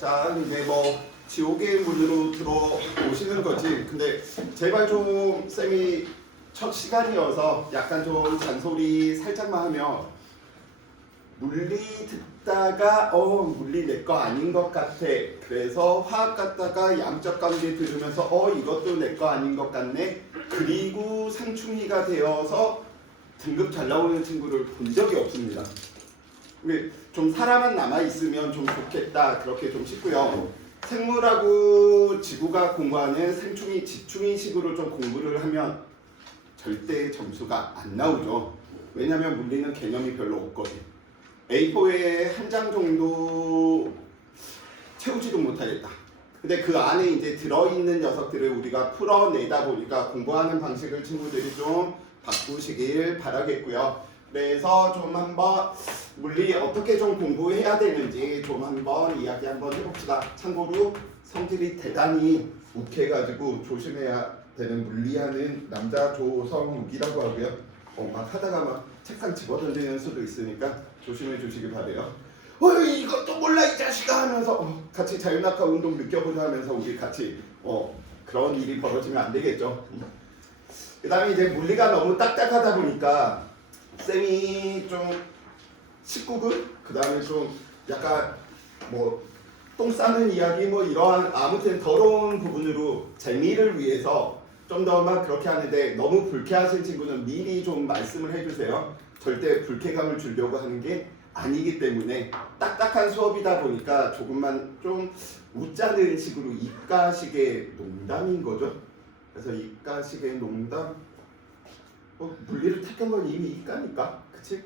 자, 이제 뭐 지옥의 문으로 들어오시는 거지. 근데 제발 좀 쌤이 첫 시간이어서 약간 좀 잔소리 살짝만 하면 물리 듣다가 물리 내 거 아닌 것 같아. 그래서 화학 갖다가 양적 관계 들으면서 이것도 내 거 아닌 것 같네. 그리고 상충이가 되어서 등급 잘 나오는 친구를 본 적이 없습니다. 좀 사람만 남아있으면 좀 좋겠다 그렇게 좀 싶고요. 생물하고 지구가 공부하는 생충이 지충이 식으로 좀 공부를 하면 절대 점수가 안 나오죠. 왜냐면 물리는 개념이 별로 없거든. A4에 한 장 정도 채우지도 못하겠다. 근데 그 안에 이제 들어있는 녀석들을 우리가 풀어내다 보니까 공부하는 방식을 친구들이 좀 바꾸시길 바라겠고요. 그래서 좀 한번 물리 어떻게 좀 공부해야 되는지 좀 한번 이야기 한번 해봅시다. 참고로 성질이 대단히 욱해가지고 조심해야 되는 물리하는 남자 조성욱이라고 하고요. 막 하다가 막 책상 집어던지는 수도 있으니까 조심해 주시기 바래요. 이것도 몰라 이 자식아 하면서 같이 자유낙하 운동 느껴보자 하면서 우리 같이 그런 일이 벌어지면 안 되겠죠. 그 다음에 이제 물리가 너무 딱딱하다 보니까 쌤이 좀 19금? 그 다음에 좀 약간 똥 싸는 이야기 이러한 아무튼 더러운 부분으로 재미를 위해서 좀 더 막 그렇게 하는데 너무 불쾌하신 친구는 미리 좀 말씀을 해주세요. 절대 불쾌감을 주려고 하는 게 아니기 때문에 딱딱한 수업이다 보니까 조금만 좀 웃자는 식으로 이과식의 농담인 거죠. 그래서 이과식의 농담 물리를 택한 건 이미 이과니까 그치?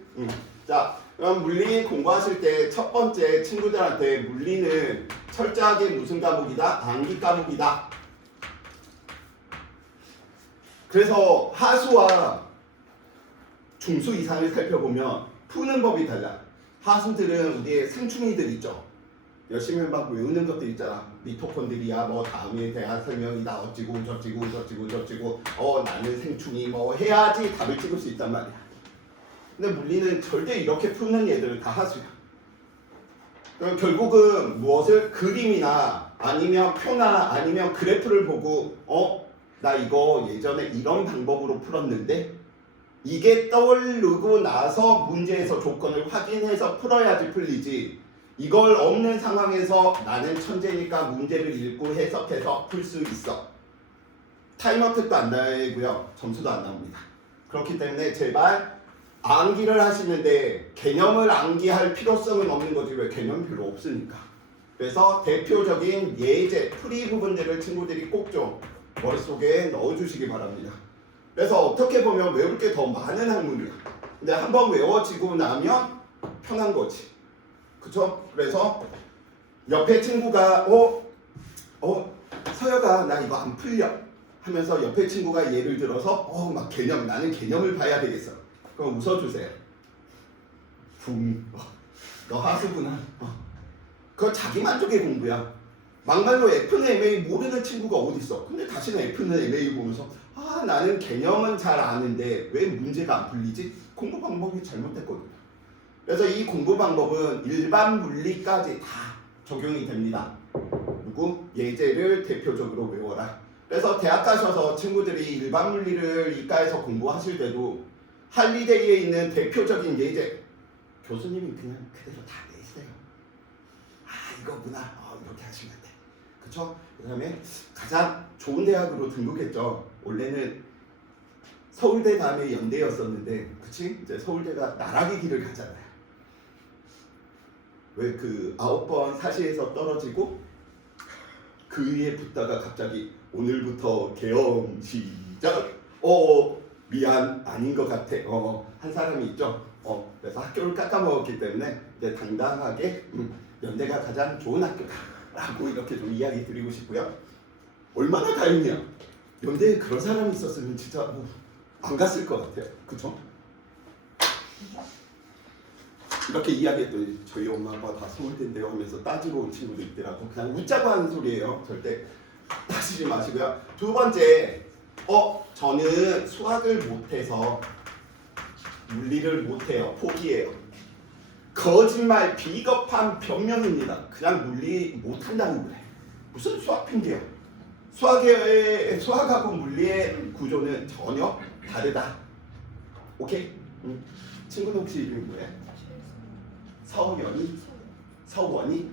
자 그럼 물리 공부하실 때 첫 번째 친구들한테 물리는 철저하게 무슨 과목이다? 암기 과목이다. 그래서 하수와 중수 이상을 살펴보면 푸는 법이 달라. 하수들은 우리의 생충이들 있죠. 열심히 막 외우는 것들 있잖아. 미토콘드리아 다음에 대한 설명이다. 어찌고 저찌고 나는 생충이 해야지 답을 찍을 수 있단 말이야. 근데 물리는 절대 이렇게 푸는 얘들은 다 하수야. 그럼 결국은 무엇을 그림이나 아니면 표나 아니면 그래프를 보고 나 이거 예전에 이런 방법으로 풀었는데 이게 떠오르고 나서 문제에서 조건을 확인해서 풀어야지 풀리지. 이걸 없는 상황에서 나는 천재니까 문제를 읽고 해석해서 풀 수 있어. 타임어택도 안 나고요. 점수도 안 나옵니다. 그렇기 때문에 제발 암기를 하시는데 개념을 암기할 필요성은 없는 거지. 왜? 개념이 별로 없으니까. 그래서 대표적인 예제, 풀이 부분들을 친구들이 꼭 좀 머릿속에 넣어주시기 바랍니다. 그래서 어떻게 보면 외울 게 더 많은 학문이야. 근데 한번 외워지고 나면 편한 거지. 그쵸? 그래서 옆에 친구가 서여가 나 이거 안 풀려 하면서 옆에 친구가 예를 들어서 막 나는 개념을 봐야 되겠어. 그럼 웃어주세요. 너 하수구나. 그거 자기 만족의 공부야. 막말로 F는 MA 모르는 친구가 어디 있어. 근데 다시는 F는 MA 보면서 나는 개념은 잘 아는데 왜 문제가 안 풀리지? 공부 방법이 잘못됐거든요. 그래서 이 공부 방법은 일반 물리까지 다 적용이 됩니다. 그리고 예제를 대표적으로 외워라. 그래서 대학 가셔서 친구들이 일반 물리를 이과에서 공부하실 때도 할리데이에 있는 대표적인 예제 교수님이 그냥 그대로 다 내세요. 이거구나. 이렇게 하시면 돼. 그쵸? 그 다음에 가장 좋은 대학으로 등록했죠. 원래는 서울대 다음에 연대였었는데 그치? 이제 서울대가 나락의 길을 가잖아요. 왜 9번 사시에서 떨어지고 그 위에 붙다가 갑자기 오늘부터 개엄 시작 미안 아닌 것 같아 한 사람이 있죠. 그래서 학교를 깎아먹었기 때문에 이제 당당하게 연대가 가장 좋은 학교다 라고 이렇게 좀 이야기 드리고 싶고요. 얼마나 다행이야. 연대에 그런 사람이 있었으면 진짜 안 갔을 것 같아요. 그쵸? 이렇게 이야기했더니 저희 엄마 아빠 다 서울대인데요 하면서 따지러 온 친구도 있더라고. 그냥 웃자고 하는 소리예요. 절대 따지지 마시고요. 두 번째, 저는 수학을 못해서 물리를 못해요. 포기해요. 거짓말, 비겁한 변명입니다. 그냥 물리 못한다는 거래. 무슨 수학 핑계야? 수학하고 물리의 구조는 전혀 다르다. 오케이? 친구는 혹시 이름이 뭐야? 서연이? 서원이?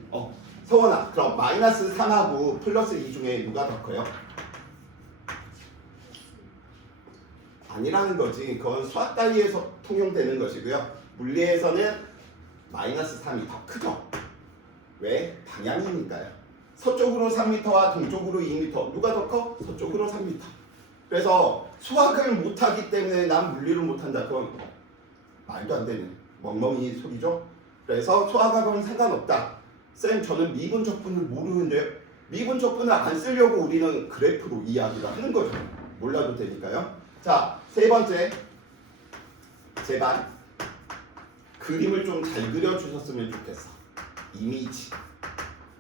서원아, 그럼 마이너스 3하고 플러스 2 중에 누가 더 커요? 아니라는 거지. 그건 수학 따위에서 통용되는 것이고요. 물리에서는 마이너스 3이 더 크죠. 왜? 방향이니까요. 서쪽으로 3m와 동쪽으로 2m 누가 더 커? 서쪽으로 3m. 그래서 수학을 못하기 때문에 난 물리를 못한다. 그건 말도 안 되는 멍멍이 소리죠. 그래서 수학하고는 상관없다. 쌤, 저는 미분 적분을 모르는데요. 미분 적분을 안 쓰려고 우리는 그래프로 이야기를 하는 거죠. 몰라도 되니까요. 자, 세 번째, 제발 그림을 좀 잘 그려주셨으면 좋겠어. 이미지.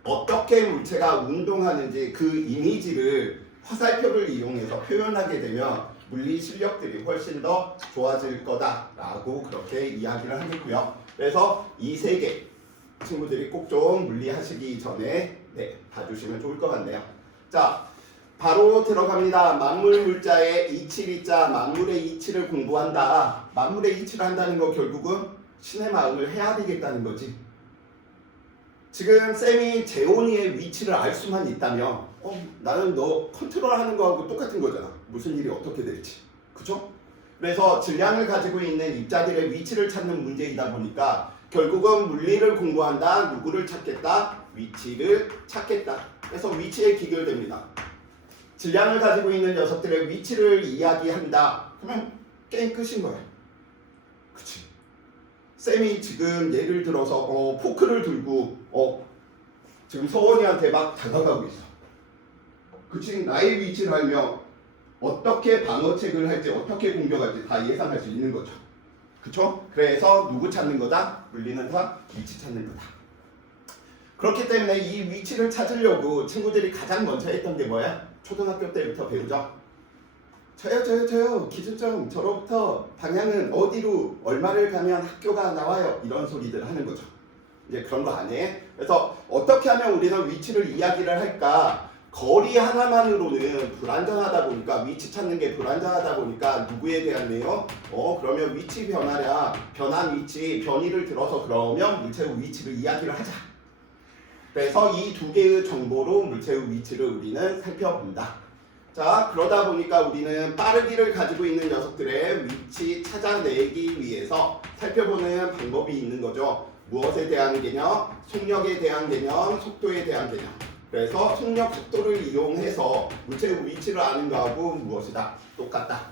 어떻게 물체가 운동하는지 그 이미지를 화살표를 이용해서 표현하게 되면 물리 실력들이 훨씬 더 좋아질 거다라고 그렇게 이야기를 하겠고요. 그래서 이 세 개 친구들이 꼭 좀 물리하시기 전에 봐주시면 좋을 것 같네요. 자, 바로 들어갑니다. 만물 물자의 이치리자, 만물의 이치를 공부한다. 만물의 이치를 한다는 거 결국은 신의 마음을 해야 되겠다는 거지. 지금 쌤이 재온이의 위치를 알 수만 있다면 나는 너 컨트롤하는 거하고 똑같은 거잖아. 무슨 일이 어떻게 될지. 그쵸? 그래서 질량을 가지고 있는 입자들의 위치를 찾는 문제이다 보니까 결국은 물리를 공부한다. 누구를 찾겠다? 위치를 찾겠다. 그래서 위치에 기결됩니다. 질량을 가지고 있는 녀석들의 위치를 이야기한다. 그러면 게임 끝인 거예요. 그치? 쌤이 지금 예를 들어서 포크를 들고 지금 서원이한테 막 다가가고 있어. 그치? 나의 위치를 알면 어떻게 방어책을 할지 어떻게 공격할지 다 예상할 수 있는 거죠. 그쵸? 그래서 누구 찾는 거다? 물리는 다 위치 찾는 거다. 그렇기 때문에 이 위치를 찾으려고 친구들이 가장 먼저 했던 게 뭐야? 초등학교 때부터 배우죠. 저요 기준점 저로부터 방향은 어디로 얼마를 가면 학교가 나와요. 이런 소리들 하는 거죠. 이제 그런 거 안 해. 그래서 어떻게 하면 우리는 위치를 이야기를 할까? 거리 하나만으로는 불안전하다 보니까 위치 찾는 게 불안전하다 보니까 누구에 대한 내용? 그러면 위치 변화량, 변한 위치, 변이를 들어서 그러면 물체의 위치를 이야기를 하자. 그래서 이 두 개의 정보로 물체의 위치를 우리는 살펴본다. 자, 그러다 보니까 우리는 빠르기를 가지고 있는 녀석들의 위치 찾아내기 위해서 살펴보는 방법이 있는 거죠. 무엇에 대한 개념? 속력에 대한 개념, 속도에 대한 개념. 그래서 속력, 속도를 이용해서 물체의 위치를 아는 거하고 무엇이다? 똑같다.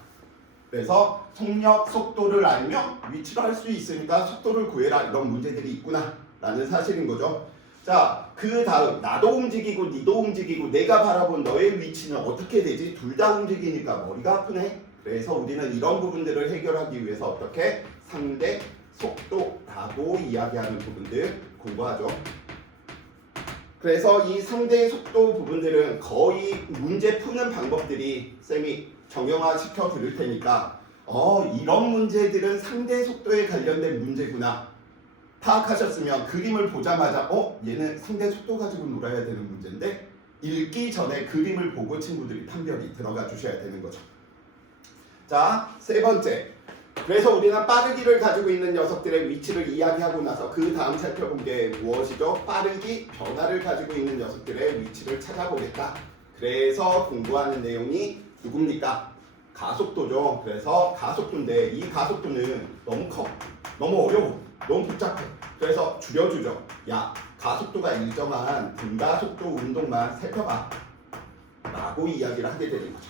그래서 속력, 속도를 알면 위치를 할 수 있으니까 속도를 구해라. 이런 문제들이 있구나 라는 사실인 거죠. 자, 그 다음 나도 움직이고 니도 움직이고 내가 바라본 너의 위치는 어떻게 되지? 둘 다 움직이니까 머리가 아프네. 그래서 우리는 이런 부분들을 해결하기 위해서 어떻게? 상대 속도라고 이야기하는 부분들 공부하죠. 그래서 이 상대 속도 부분들은 거의 문제 푸는 방법들이 쌤이 정형화 시켜 드릴 테니까 이런 문제들은 상대 속도에 관련된 문제구나 파악하셨으면 그림을 보자마자 얘는 상대 속도 가지고 놀아야 되는 문제인데 읽기 전에 그림을 보고 친구들이 판별이 들어가 주셔야 되는 거죠. 자, 세 번째. 그래서 우리는 빠르기를 가지고 있는 녀석들의 위치를 이야기하고 나서 그 다음 살펴본 게 무엇이죠? 빠르기, 변화를 가지고 있는 녀석들의 위치를 찾아보겠다. 그래서 공부하는 내용이 누굽니까? 가속도죠. 그래서 가속도인데 이 가속도는 너무 커. 너무 어려워. 너무 복잡해. 그래서 줄여주죠. 야, 가속도가 일정한 등가속도 운동만 살펴봐 라고 이야기를 하게 되는 거죠.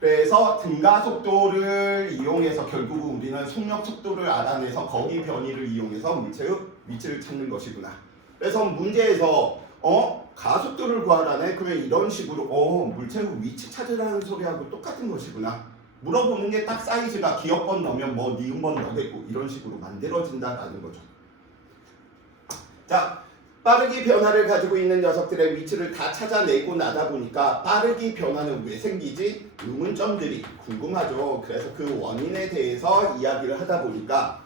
그래서 등가속도를 이용해서 결국 우리는 속력 속도를 알아내서 거리 변이를 이용해서 물체의 위치를 찾는 것이구나. 그래서 문제에서 가속도를 구하라네. 그러면 이런 식으로 물체의 위치 찾으라는 소리하고 똑같은 것이구나. 물어보는 게 딱 사이즈가 기억번 넣으면 니은번 넣겠고 이런 식으로 만들어진다라는 거죠. 자, 빠르기 변화를 가지고 있는 녀석들의 위치를 다 찾아내고 나다 보니까 빠르기 변화는 왜 생기지? 의문점들이 궁금하죠. 그래서 그 원인에 대해서 이야기를 하다 보니까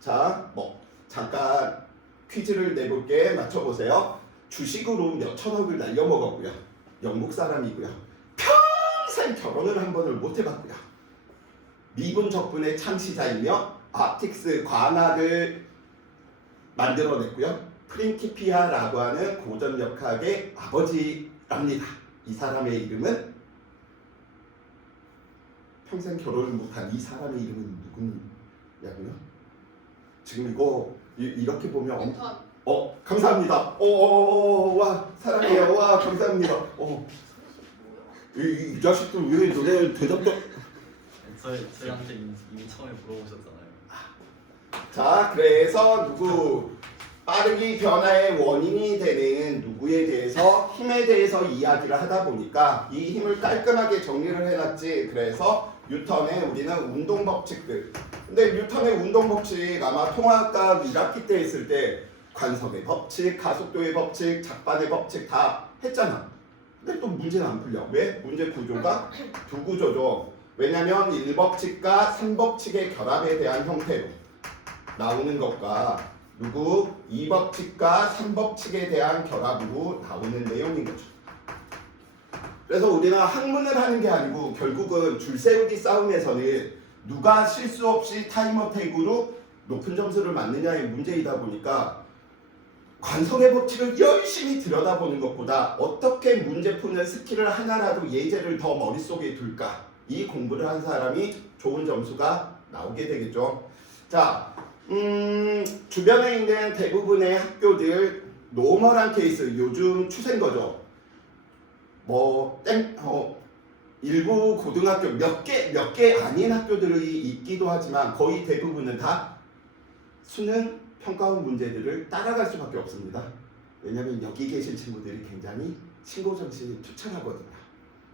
자, 뭐 잠깐 퀴즈를 내볼게. 맞춰보세요. 주식으로 몇 천억을 날려먹었고요. 영국 사람이고요. 평생 결혼을 한 번을 못 해봤고요. 미분 적분의 창시자이며 아틱스 광학을 만들어냈고요. 프린키피아라고 하는 고전역학의 아버지랍니다. 이 사람의 이름은 평생 결혼을 못한 이 사람의 이름은 누구냐고요? 지금 이거 이렇게 보면 감사합니다. 와 사랑해요. 와 감사합니다. 이 자식들 왜 너네 대답도 저희한테 이미 처음에 물어보셨잖아요. 자 그래서 누구 빠르기 변화의 원인이 되는 누구에 대해서 힘에 대해서 이야기를 하다 보니까 이 힘을 깔끔하게 정리를 해놨지. 그래서 뉴턴의 우리는 운동 법칙들. 근데 뉴턴의 운동 법칙 아마 통합과 1학기 때 했을 때 관성의 법칙, 가속도의 법칙, 작반의 법칙 다 했잖아. 근데 또 문제는 안 풀려. 왜? 문제 구조가 두 구조죠. 왜냐면 1법칙과 3법칙의 결합에 대한 형태로 나오는 것과 누구 2법칙과 3법칙에 대한 결합으로 나오는 내용인 거죠. 그래서 우리는 학문을 하는 게 아니고 결국은 줄세우기 싸움에서는 누가 실수 없이 타임어택으로 높은 점수를 맞느냐의 문제이다 보니까 관성의 법칙을 열심히 들여다보는 것보다 어떻게 문제 푸는 스킬을 하나라도 예제를 더 머릿속에 둘까, 이 공부를 한 사람이 좋은 점수가 나오게 되겠죠. 자, 주변에 있는 대부분의 학교들 노멀한 케이스, 요즘 추세인 거죠. 일부 고등학교 몇 개 아닌 학교들이 있기도 하지만 거의 대부분은 다 수능 평가원 문제들을 따라갈 수밖에 없습니다. 왜냐하면 여기 계신 친구들이 굉장히 신고 정신이 투철하거든요.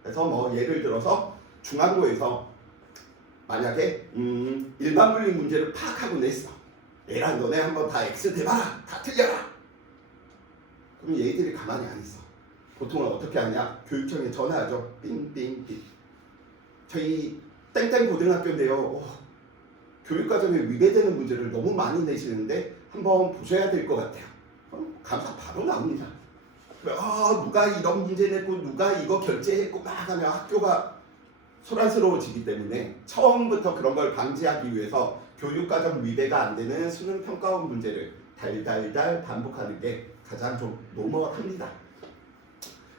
그래서 예를 들어서 중앙고에서 만약에 일반 물리 문제를 파악하고 냈어. 얘랑 너네 한번 다 X 대봐라. 다 틀려라. 그럼 얘들이 가만히 안 있어. 보통은 어떻게 하냐? 교육청에 전화하죠. 삥삥삥. 저희 땡땡 고등학교인데요. 교육과정에 위배되는 문제를 너무 많이 내시는데 한번 보셔야 될 것 같아요. 감사 바로 나옵니다. 누가 이런 문제 냈고 누가 이거 결제했고 막 하면 학교가 소란스러워지기 때문에 처음부터 그런 걸 방지하기 위해서 교육과정 위배가 안 되는 수능 평가원 문제를 달달달 반복하는 게 가장 좀 노멀합니다.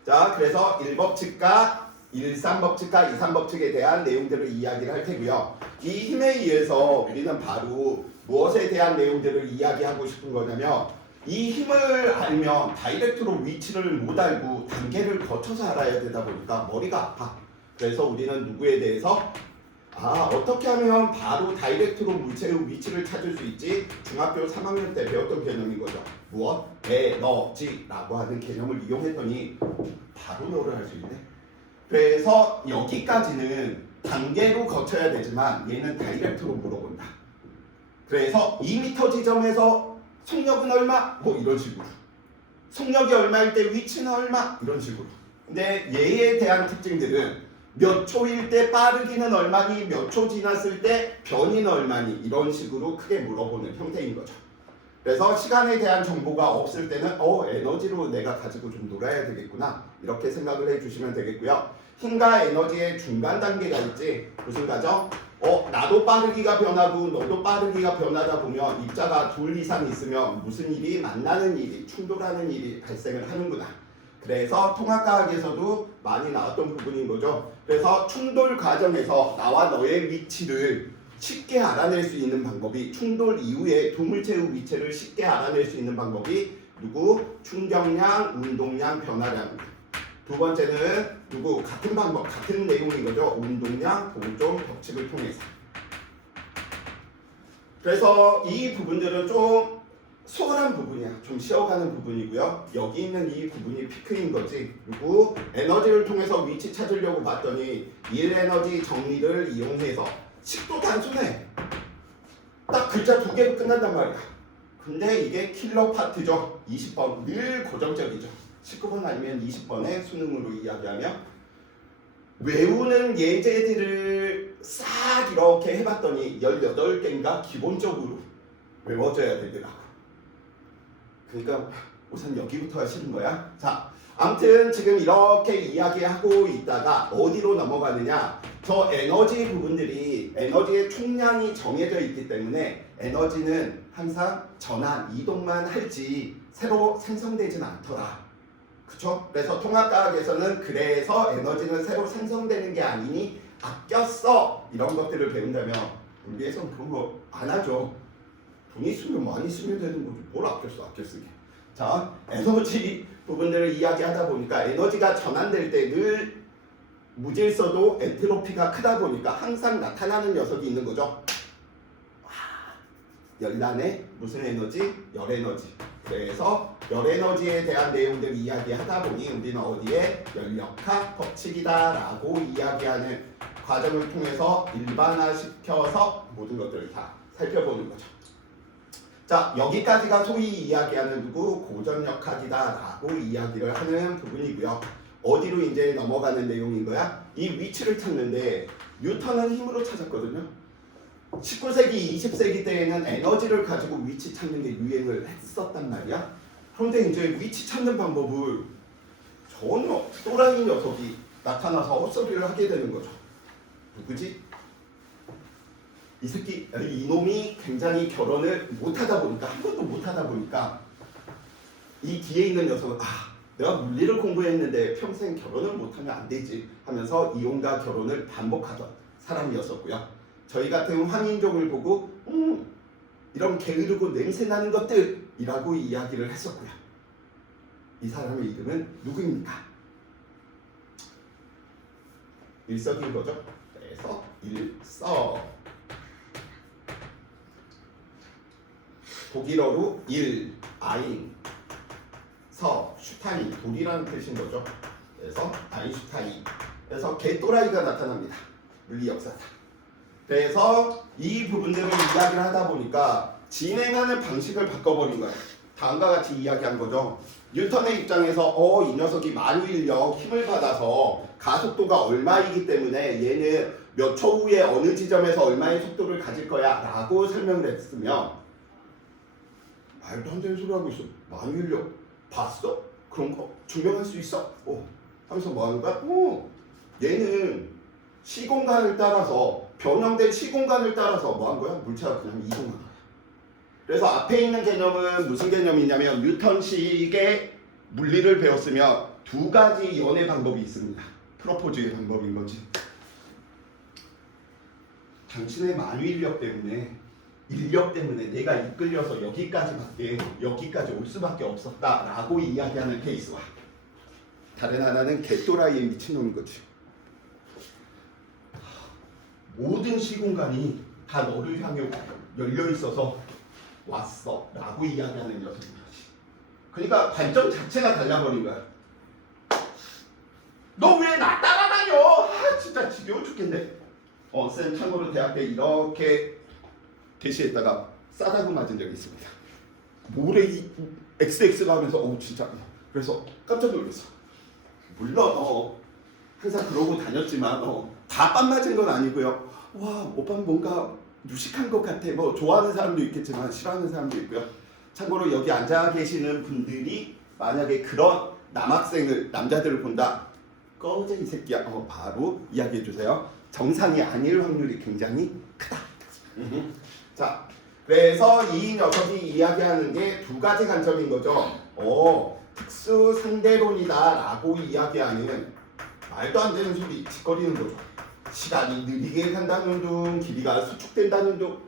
자, 그래서 1법칙과 1,3법칙과 2,3법칙에 대한 내용들을 이야기를 할 테고요. 이 힘에 의해서 우리는 바로 무엇에 대한 내용들을 이야기하고 싶은 거냐면, 이 힘을 알면 다이렉트로 위치를 못 알고 단계를 거쳐서 알아야 되다 보니까 머리가 아파. 그래서 우리는 누구에 대해서 어떻게 하면 바로 다이렉트로 물체의 위치를 찾을 수 있지? 중학교 3학년 때 배웠던 개념인 거죠. 무엇? 에너지라고 하는 개념을 이용했더니 바로 너를 할 수 있네. 그래서 여기까지는 단계로 거쳐야 되지만 얘는 다이렉트로 물어본다. 그래서 2m 지점에서 속력은 얼마? 이런 식으로. 속력이 얼마일 때 위치는 얼마? 이런 식으로. 근데 얘에 대한 특징들은 몇 초일 때 빠르기는 얼마니, 몇 초 지났을 때 변이는 얼마니, 이런 식으로 크게 물어보는 형태인 거죠. 그래서 시간에 대한 정보가 없을 때는 에너지로 내가 가지고 좀 놀아야 되겠구나, 이렇게 생각을 해주시면 되겠고요. 힘과 에너지의 중간 단계가 있지. 무슨 과정? 나도 빠르기가 변하고 너도 빠르기가 변하다 보면 입자가 둘 이상 있으면 무슨 일이 만나는 일이, 충돌하는 일이 발생을 하는구나. 그래서 통합과학에서도 많이 나왔던 부분인 거죠. 그래서 충돌 과정에서 나와 너의 위치를 쉽게 알아낼 수 있는 방법이, 충돌 이후에 두 물체의 위치를 쉽게 알아낼 수 있는 방법이 충격량, 운동량, 변화량. 두 번째는 같은 방법, 같은 내용인 거죠. 운동량, 동종, 법칙을 통해서. 그래서 이 부분들은 좀 수월한 부분이야. 좀 쉬어가는 부분이고요. 여기 있는 이 부분이 피크인 거지. 그리고 에너지를 통해서 위치 찾으려고 봤더니 1에너지 정리를 이용해서 식도 단순해. 딱 글자 2개로 끝난단 말이야. 근데 이게 킬러 파트죠. 20번 늘 고정적이죠. 19번 아니면 20번의 수능으로 이야기하면 외우는 예제들을 싹 이렇게 해봤더니 18개인가 기본적으로 외워줘야 되더라고. 그러니까 우선 여기부터 하시는 거야. 자, 아무튼 지금 이렇게 이야기하고 있다가 어디로 넘어가느냐? 저 에너지 부분들이 에너지의 총량이 정해져 있기 때문에 에너지는 항상 전환, 이동만 할지 새로 생성되진 않더라. 그쵸? 그래서 통합과학에서는 그래서 에너지는 새로 생성되는 게 아니니 아꼈어! 이런 것들을 배운다면 물리에서는 그런 거 안 하죠. 돈 있으면 많이 쓰면 되는 거지. 뭘 아껴 쓰게. 자, 에너지 부분들을 이야기하다 보니까 에너지가 전환될 때 늘 무질서도 엔트로피가 크다 보니까 항상 나타나는 녀석이 있는 거죠. 열란의 무슨 에너지? 열에너지. 그래서 열에너지에 대한 내용들을 이야기하다 보니 우리는 어디에 열역학 법칙이다라고 이야기하는 과정을 통해서 일반화시켜서 모든 것들을 다 살펴보는 거죠. 자, 여기까지가 소위 이야기하는 누구? 고전역학이다라고 이야기를 하는 부분이고요. 어디로 이제 넘어가는 내용인 거야? 이 위치를 찾는데 뉴턴은 힘으로 찾았거든요. 19세기, 20세기 때에는 에너지를 가지고 위치 찾는 게 유행을 했었단 말이야. 그런데 이제 위치 찾는 방법을 전혀 또라이 녀석이 나타나서 헛소리를 하게 되는 거죠. 누구지? 이 새끼, 이놈이 굉장히 결혼을 못하다 보니까 한 번도 못하다 보니까 이 뒤에 있는 녀석은 내가 물리를 공부했는데 평생 결혼을 못하면 안 되지 하면서 이혼과 결혼을 반복하던 사람이었었고요. 저희 같은 황인종을 보고 이런 게으르고 냄새나는 것들이라고 이야기를 했었고요. 이 사람의 이름은 누구입니까? 일석이조죠. 그래서 일석. 독일어로 일, 아인, 서, 슈타인, 돌이라는 뜻인 거죠. 그래서 아인슈타인. 그래서 개또라이가 나타납니다. 물리 역사상. 그래서 이 부분들을 이야기를 하다 보니까 진행하는 방식을 바꿔버린 거예요. 다음과 같이 이야기한 거죠. 뉴턴의 입장에서 이 녀석이 만유인력 힘을 받아서 가속도가 얼마이기 때문에 얘는 몇 초 후에 어느 지점에서 얼마의 속도를 가질 거야 라고 설명을 했으면 말도 안 되는 소리 하고 있어. 만유인력 봤어? 그런 거 증명할 수 있어? 하면서 뭐 하는 거야? 얘는 시공간을 따라서 변형된 시공간을 따라서 뭐 한 거야? 물체가 그냥 이동한 거야. 그래서 앞에 있는 개념은 무슨 개념이냐면 뉴턴식의 물리를 배웠으면 두 가지 연애 방법이 있습니다. 프로포즈의 방법인 거지. 당신의 만유인력 때문에 인력 때문에 내가 이끌려서 여기까지 올 수밖에 없었다라고 이야기하는 케이스와 다른 하나는 개또라이의 미친놈인 거지. 모든 시공간이 다 너를 향해 열려 있어서 왔어 라고 이야기하는 녀석인 거지. 그러니까 관점 자체가 달라버린 거야. 너 왜 나 따라다녀? 진짜 지겨워 죽겠네. 쌤 참고로 대학 때 이렇게 대시했다가 싸다고 맞은 적이 있습니다. 모래 XX가 하면서 진짜 그래서 깜짝 놀랐어. 물론 항상 그러고 다녔지만 다 빤 맞은 건 아니고요. 와 오빠는 뭔가 무식한 것 같아. 뭐 좋아하는 사람도 있겠지만 싫어하는 사람도 있고요. 참고로 여기 앉아 계시는 분들이 만약에 그런 남자들을 본다. 꺼져 이 새끼야. 바로 이야기해 주세요. 정상이 아닐 확률이 굉장히 크다. 자, 그래서 이 녀석이 이야기하는 게 두 가지 관점인 거죠. 특수 상대론이다라고 이야기하는 말도 안 되는 소리 짓거리는 거죠. 시간이 느리게 간다는 둥, 길이가 수축된다는 둥,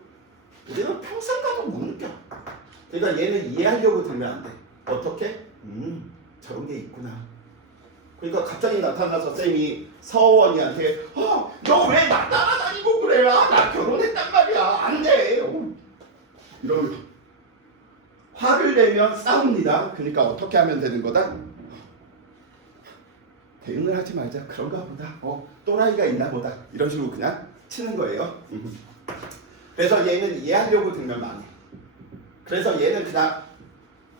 우리는 평생 가도 못 느껴. 그러니까 얘는 이해하려고 들면 안 돼. 어떻게? 저런 게 있구나. 그러니까 갑자기 나타나서 쌤이 서원이한테 너 왜 나 따라다니고 그래? 나 결혼했단 말이야. 안 돼. 이러면 화를 내면 싸웁니다. 그러니까 어떻게 하면 되는 거다? 대응을 하지 말자. 그런가 보다. 또라이가 있나 보다. 이런 식으로 그냥 치는 거예요. 그래서 얘는 이해하려고 들면 많이. 그래서 얘는 그냥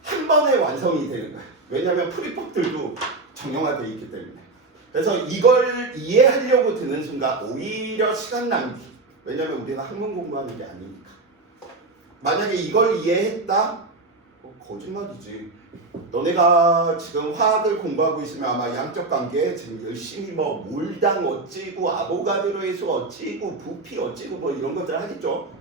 한 번에 완성이 되는 거야. 왜냐하면 풀이법들도 정형화되어 있기 때문에. 그래서 이걸 이해하려고 드는 순간 오히려 시간 낭비. 왜냐하면 우리가 학문 공부하는 게 아니니까. 만약에 이걸 이해했다? 거짓말이지. 너네가 지금 화학을 공부하고 있으면 아마 양적 관계 지금 열심히 뭐 몰당 어찌고 아보가드로의 수 어찌고 부피 어찌고 뭐 이런 것들 하겠죠.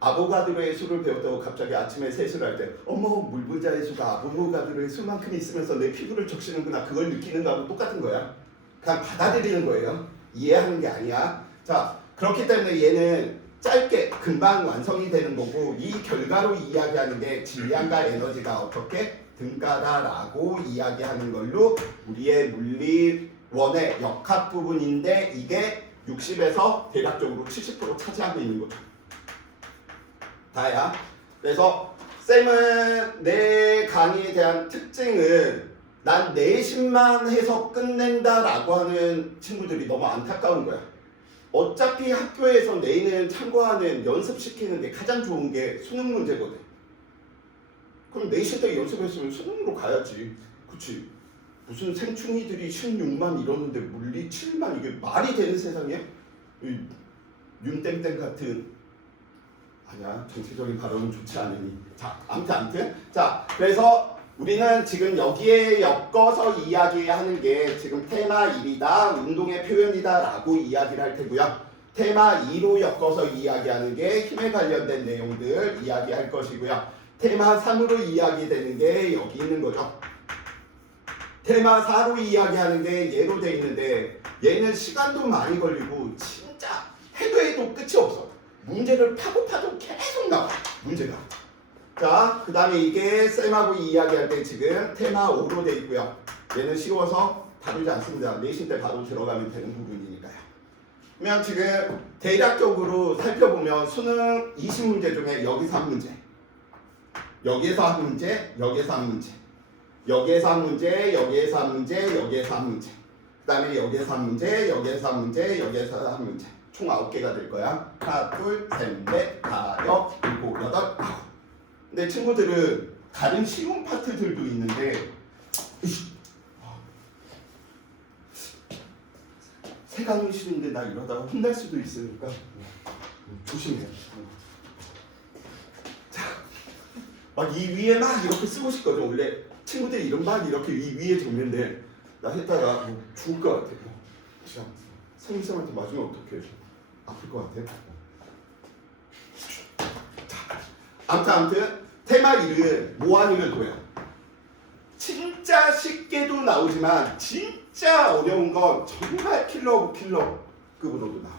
아보가드로의 수를 배웠다고 갑자기 아침에 세수를 할 때 어머 물분자의 수가 아보가드로의 수만큼 있으면서 내 피부를 적시는구나 그걸 느끼는 거하고 똑같은 거야. 그냥 받아들이는 거예요. 이해하는 게 아니야. 자 그렇기 때문에 얘는 짧게 금방 완성이 되는 거고 이 결과로 이야기하는 게 질량과 에너지가 어떻게 등가다라고 이야기하는 걸로 우리의 물리원의 역학 부분인데 이게 60에서 대략적으로 70% 차지하고 있는 거죠. 다야. 그래서 쌤은 내 강의에 대한 특징은 난 내신만 해서 끝낸다라고 하는 친구들이 너무 안타까운 거야. 어차피 학교에서 내는 참고하는 연습시키는 게 가장 좋은 게 수능 문제거든. 그럼 내신 때 연습했으면 수능으로 가야지. 그치? 무슨 생충이들이 16만 이러는데 물리 7만 이게 말이 되는 세상이야? 이 윤땡땡 같은 아니야 정치적인 발언은 좋지 않으니 자 아무튼 자 그래서 우리는 지금 여기에 엮어서 이야기하는 게 지금 테마 1이다 운동의 표현이다 라고 이야기를 할 테고요. 테마 2로 엮어서 이야기하는 게 힘에 관련된 내용들 이야기할 것이고요. 테마 3으로 이야기되는 게 여기 있는 거죠. 테마 4로 이야기하는 게 얘로 돼 있는데 얘는 시간도 많이 걸리고 진짜 해도 끝이 없어. 문제를 파도 계속 나와 문제가. 자, 그 다음에 이게 쌤하고 이야기할 때 지금 테마 5로 돼 있고요. 얘는 쉬워서 다루지 않습니다. 내신 때 바로 들어가면 되는 부분이니까요. 그러면 지금 대략적으로 살펴보면 수능 20문제 중에 여기서 한 문제, 여기에서 한 문제, 여기에서 한 문제, 여기에서 한 문제, 여기에서 한 문제, 여기에서 한 문제, 그 다음에 여기에서 한 문제, 여기에서 한 문제, 여기에서 한 문제. 총 9개가 될 거야. 하나, 둘, 셋, 넷, 다섯, 일곱, 여덟, 아홉. 근데 친구들은 다른 쉬운 파트들도 있는데 세 강의 쉬는데 나 이러다가 혼날 수도 있으니까 조심해. 자, 막 이 위에 막 이렇게 쓰고 싶거든. 원래 친구들이 이런 막 이렇게 위에 적는데 나 했다가 뭐 죽을 것 같아. 진짜 선생님한테 맞으면 어떡해. 아플 것 같아. 자, 아무튼 테마 1은 뭐 아니면 도야. 진짜 쉽게도 나오지만 진짜 어려운 건 정말 킬러 오브 킬러급으로도 나와.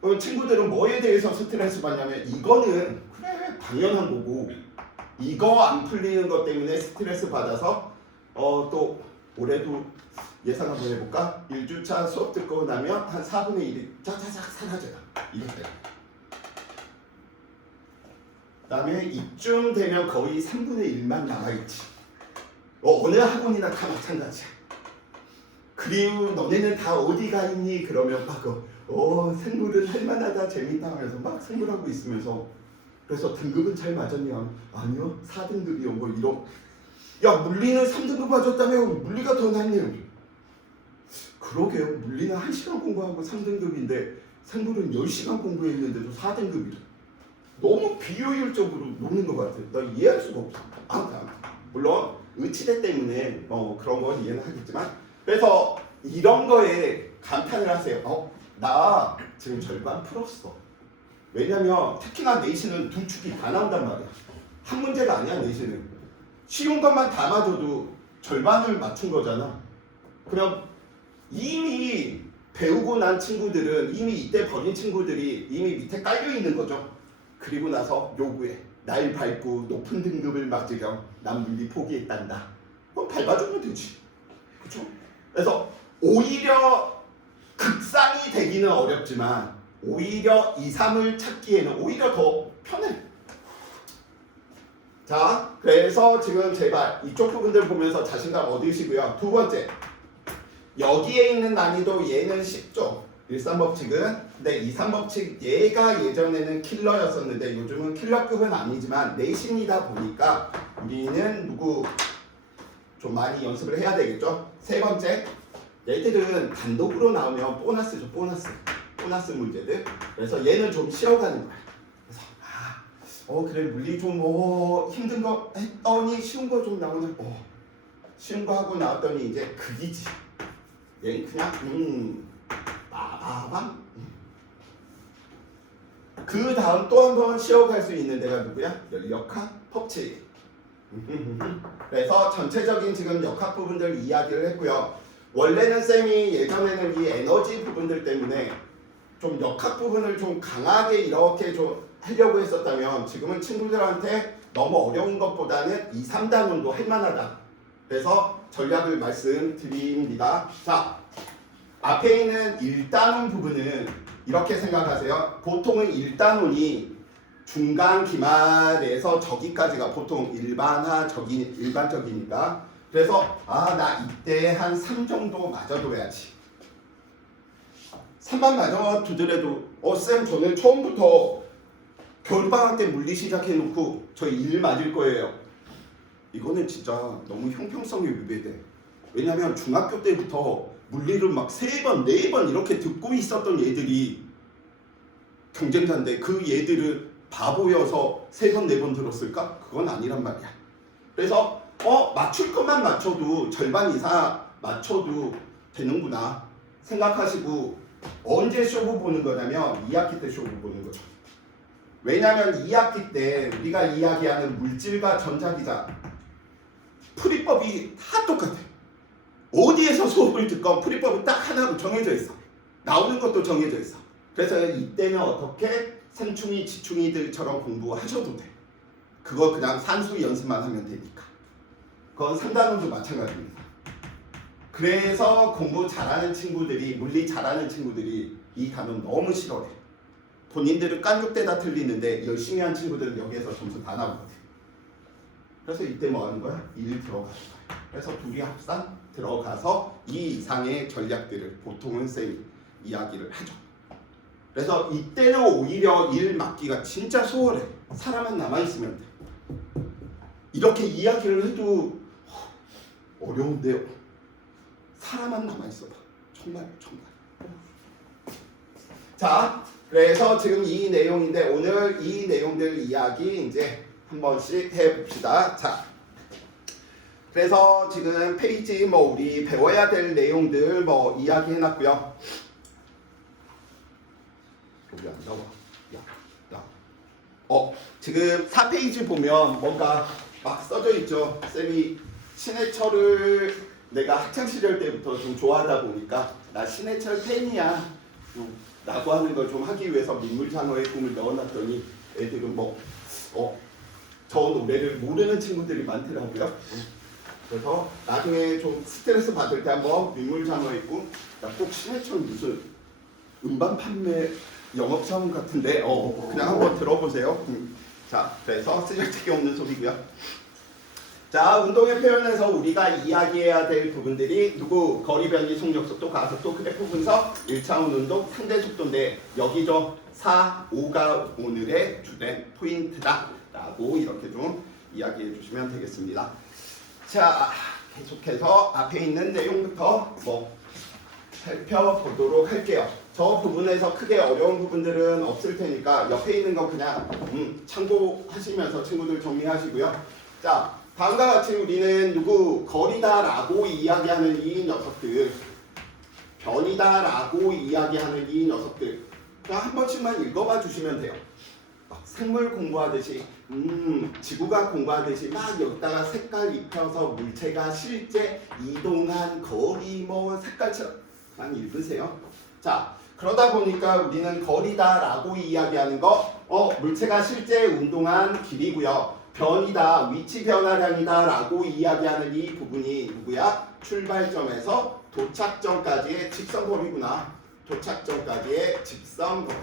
그럼 친구들은 뭐에 대해서 스트레스 받냐면 이거는 그래 당연한 거고 이거 안 풀리는 것 때문에 스트레스 받아서 또 올해도 예상 한번 해볼까? 1주차 수업 듣고 나면 한 4분의 1이 짜자작 사라져요. 이럴 때. 그 다음에 이쯤 되면 거의 3분의 1만 남아있지. 어느 학원이나 다 마찬가지야. 그리고 너네는 다 어디 가 있니? 그러면 막 생물은 할만하다 재밌다 하면서 막 생물하고 있으면서 그래서 등급은 잘 맞았냐? 아니요 4등급이요 뭐 이런. 야 물리는 3등급 맞았다며 물리가 더 낫네요. 그러게요. 물리는 1시간 공부하고 3등급인데 생물은 10시간 공부했는데도 4등급이래. 너무 비효율적으로 노는 것 같아. 나 이해할 수가 없어. 아무튼 물론 의치대 때문에 그런 건 이해는 하겠지만 그래서 이런 거에 감탄을 하세요. 나 지금 절반 풀었어. 왜냐면 특히나 내신은 두 축이 다 나온단 말이야. 한 문제가 아니야 내신은. 쉬운 것만 다 맞아도 절반을 맞춘 거잖아. 그럼 이미 배우고 난 친구들은 이미 이때 버린 친구들이 이미 밑에 깔려 있는 거죠. 그리고 나서 요구해. 날 밟고 높은 등급을 맞으렴. 난 물리 포기했단다. 그럼 밟아주면 되지. 그렇죠? 그래서 오히려 극상이 되기는 어렵지만 오히려 2, 3을 찾기에는 오히려 더 편해. 자, 그래서 지금 제발 이쪽 부분들 보면서 자신감 얻으시고요. 두 번째, 여기에 있는 난이도 얘는 쉽죠. 1~3법칙은. 근데 2~3법칙 얘가 예전에는 킬러였었는데 요즘은 킬러급은 아니지만 내신이다 보니까 우리는 좀 많이 연습을 해야 되겠죠. 세 번째, 얘들은 단독으로 나오면 보너스죠. 보너스 문제들. 그래서 얘는 좀 쉬어가는 거야. 그래서 그래 물리 좀 힘든 거 했더니 쉬운 거 좀 나오는 쉬운 거 하고 나왔더니 이제 극이지. 얘는 그냥 빠밤. 그 다음 또 한 번 쉬어갈 수 있는 데가 누구야? 역학 법칙. 그래서 전체적인 지금 역학 부분들 이야기를 했고요. 원래는 쌤이 예전에는 이 에너지 부분들 때문에 좀 역학 부분을 좀 강하게 이렇게 좀 하려고 했었다면 지금은 친구들한테 너무 어려운 것보다는 2, 3단원도 할만하다. 그래서 전략을 말씀드립니다. 자, 앞에 있는 1단원 부분은 이렇게 생각하세요. 보통은 1단원이 중간 기말에서 저기까지가 보통 일반적이니까 그래서 나 이때 한 3 정도 맞아둬야지. 3만 맞아두더라도 쌤 저는 처음부터 겨울방학 때 물리 시작해놓고 저 1 맞을 거예요. 이거는 진짜 너무 형평성이 위배돼. 왜냐면 중학교 때부터 물리를 막 3번, 4번 이렇게 듣고 있었던 얘들이 경쟁자인데 그 얘들은 바보여서 3번, 4번 들었을까? 그건 아니란 말이야. 그래서 맞출 것만 맞춰도 절반 이상 맞춰도 되는구나 생각하시고 언제 쇼부 보는 거냐면 2학기 때 쇼부 보는 거죠. 왜냐면 2학기 때 우리가 이야기하는 물질과 전자기자 풀이법이 다 똑같아. 어디에서 수업을 듣건 풀이법이 딱 하나로 정해져 있어. 나오는 것도 정해져 있어. 그래서 이때는 어떻게 산충이 지충이들처럼 공부하셔도 돼. 그거 그냥 산수 연습만 하면 되니까. 그건 3단원도 마찬가지입니다. 그래서 공부 잘하는 친구들이 물리 잘하는 친구들이 이 단원 너무 싫어해. 본인들은 깐죽대다 틀리는데 열심히 한 친구들은 여기에서 점수 다 나오거든. 그래서 이때 뭐 하는 거야? 1 들어가는 거야. 그래서 둘이 합산 들어가서 이 이상의 전략들을 보통은 쌤이 이야기를 하죠. 그래서 이때는 오히려 1 맞기가 진짜 수월해. 사람만 남아있으면 돼. 이렇게 이야기를 해도 어려운데요. 사람만 남아있어봐. 정말. 자, 그래서 지금 이 내용인데 오늘 이 내용들 이야기 이제 한 번씩 해봅시다. 자, 그래서 지금 페이지 우리 배워야 될 내용들 이야기 해놨고요. 여기 안 나와. 지금 4페이지 보면 뭔가 막 써져 있죠. 쌤이 신해철을 내가 학창시절 때부터 좀 좋아하다 보니까 나 신해철 팬이야 라고 하는 걸 좀 하기 위해서 민물장어의 꿈을 넣어놨더니 애들은 저 노래를 모르는 친구들이 많더라고요. 그래서 나중에 좀 스트레스 받을 때 한번 민물장어의 꿈, 꼭 신해철 무슨 음반 판매 영업사원 같은데 그냥 한번 들어보세요. 자, 그래서 쓰잘데기 없는 소리고요. 자, 운동의 표현에서 우리가 이야기해야 될 부분들이 누구? 거리 변이, 속력속도, 가속도, 그래프 분석, 1차원 운동, 상대 속도인데 여기죠. 4, 5가 오늘의 주된 포인트다 라고 이렇게 좀 이야기해 주시면 되겠습니다. 자, 계속해서 앞에 있는 내용부터 살펴보도록 할게요. 저 부분에서 크게 어려운 부분들은 없을 테니까 옆에 있는 거 그냥 참고하시면서 친구들 정리하시고요. 자, 다음과 같이 우리는 누구? 거리다라고 이야기하는 이 녀석들, 변이다라고 이야기하는 이 녀석들 그냥 한 번씩만 읽어봐 주시면 돼요. 생물 공부하듯이 지구가 공부하듯이 막 여기다가 색깔 입혀서 물체가 실제 이동한 거리 색깔처럼 막 읽으세요. 자, 그러다 보니까 우리는 거리다라고 이야기하는 거 물체가 실제 운동한 길이고요. 변이다, 위치 변화량이다 라고 이야기하는 이 부분이 누구야? 출발점에서 도착점까지의 직선거리구나. 도착점까지의 직선거리.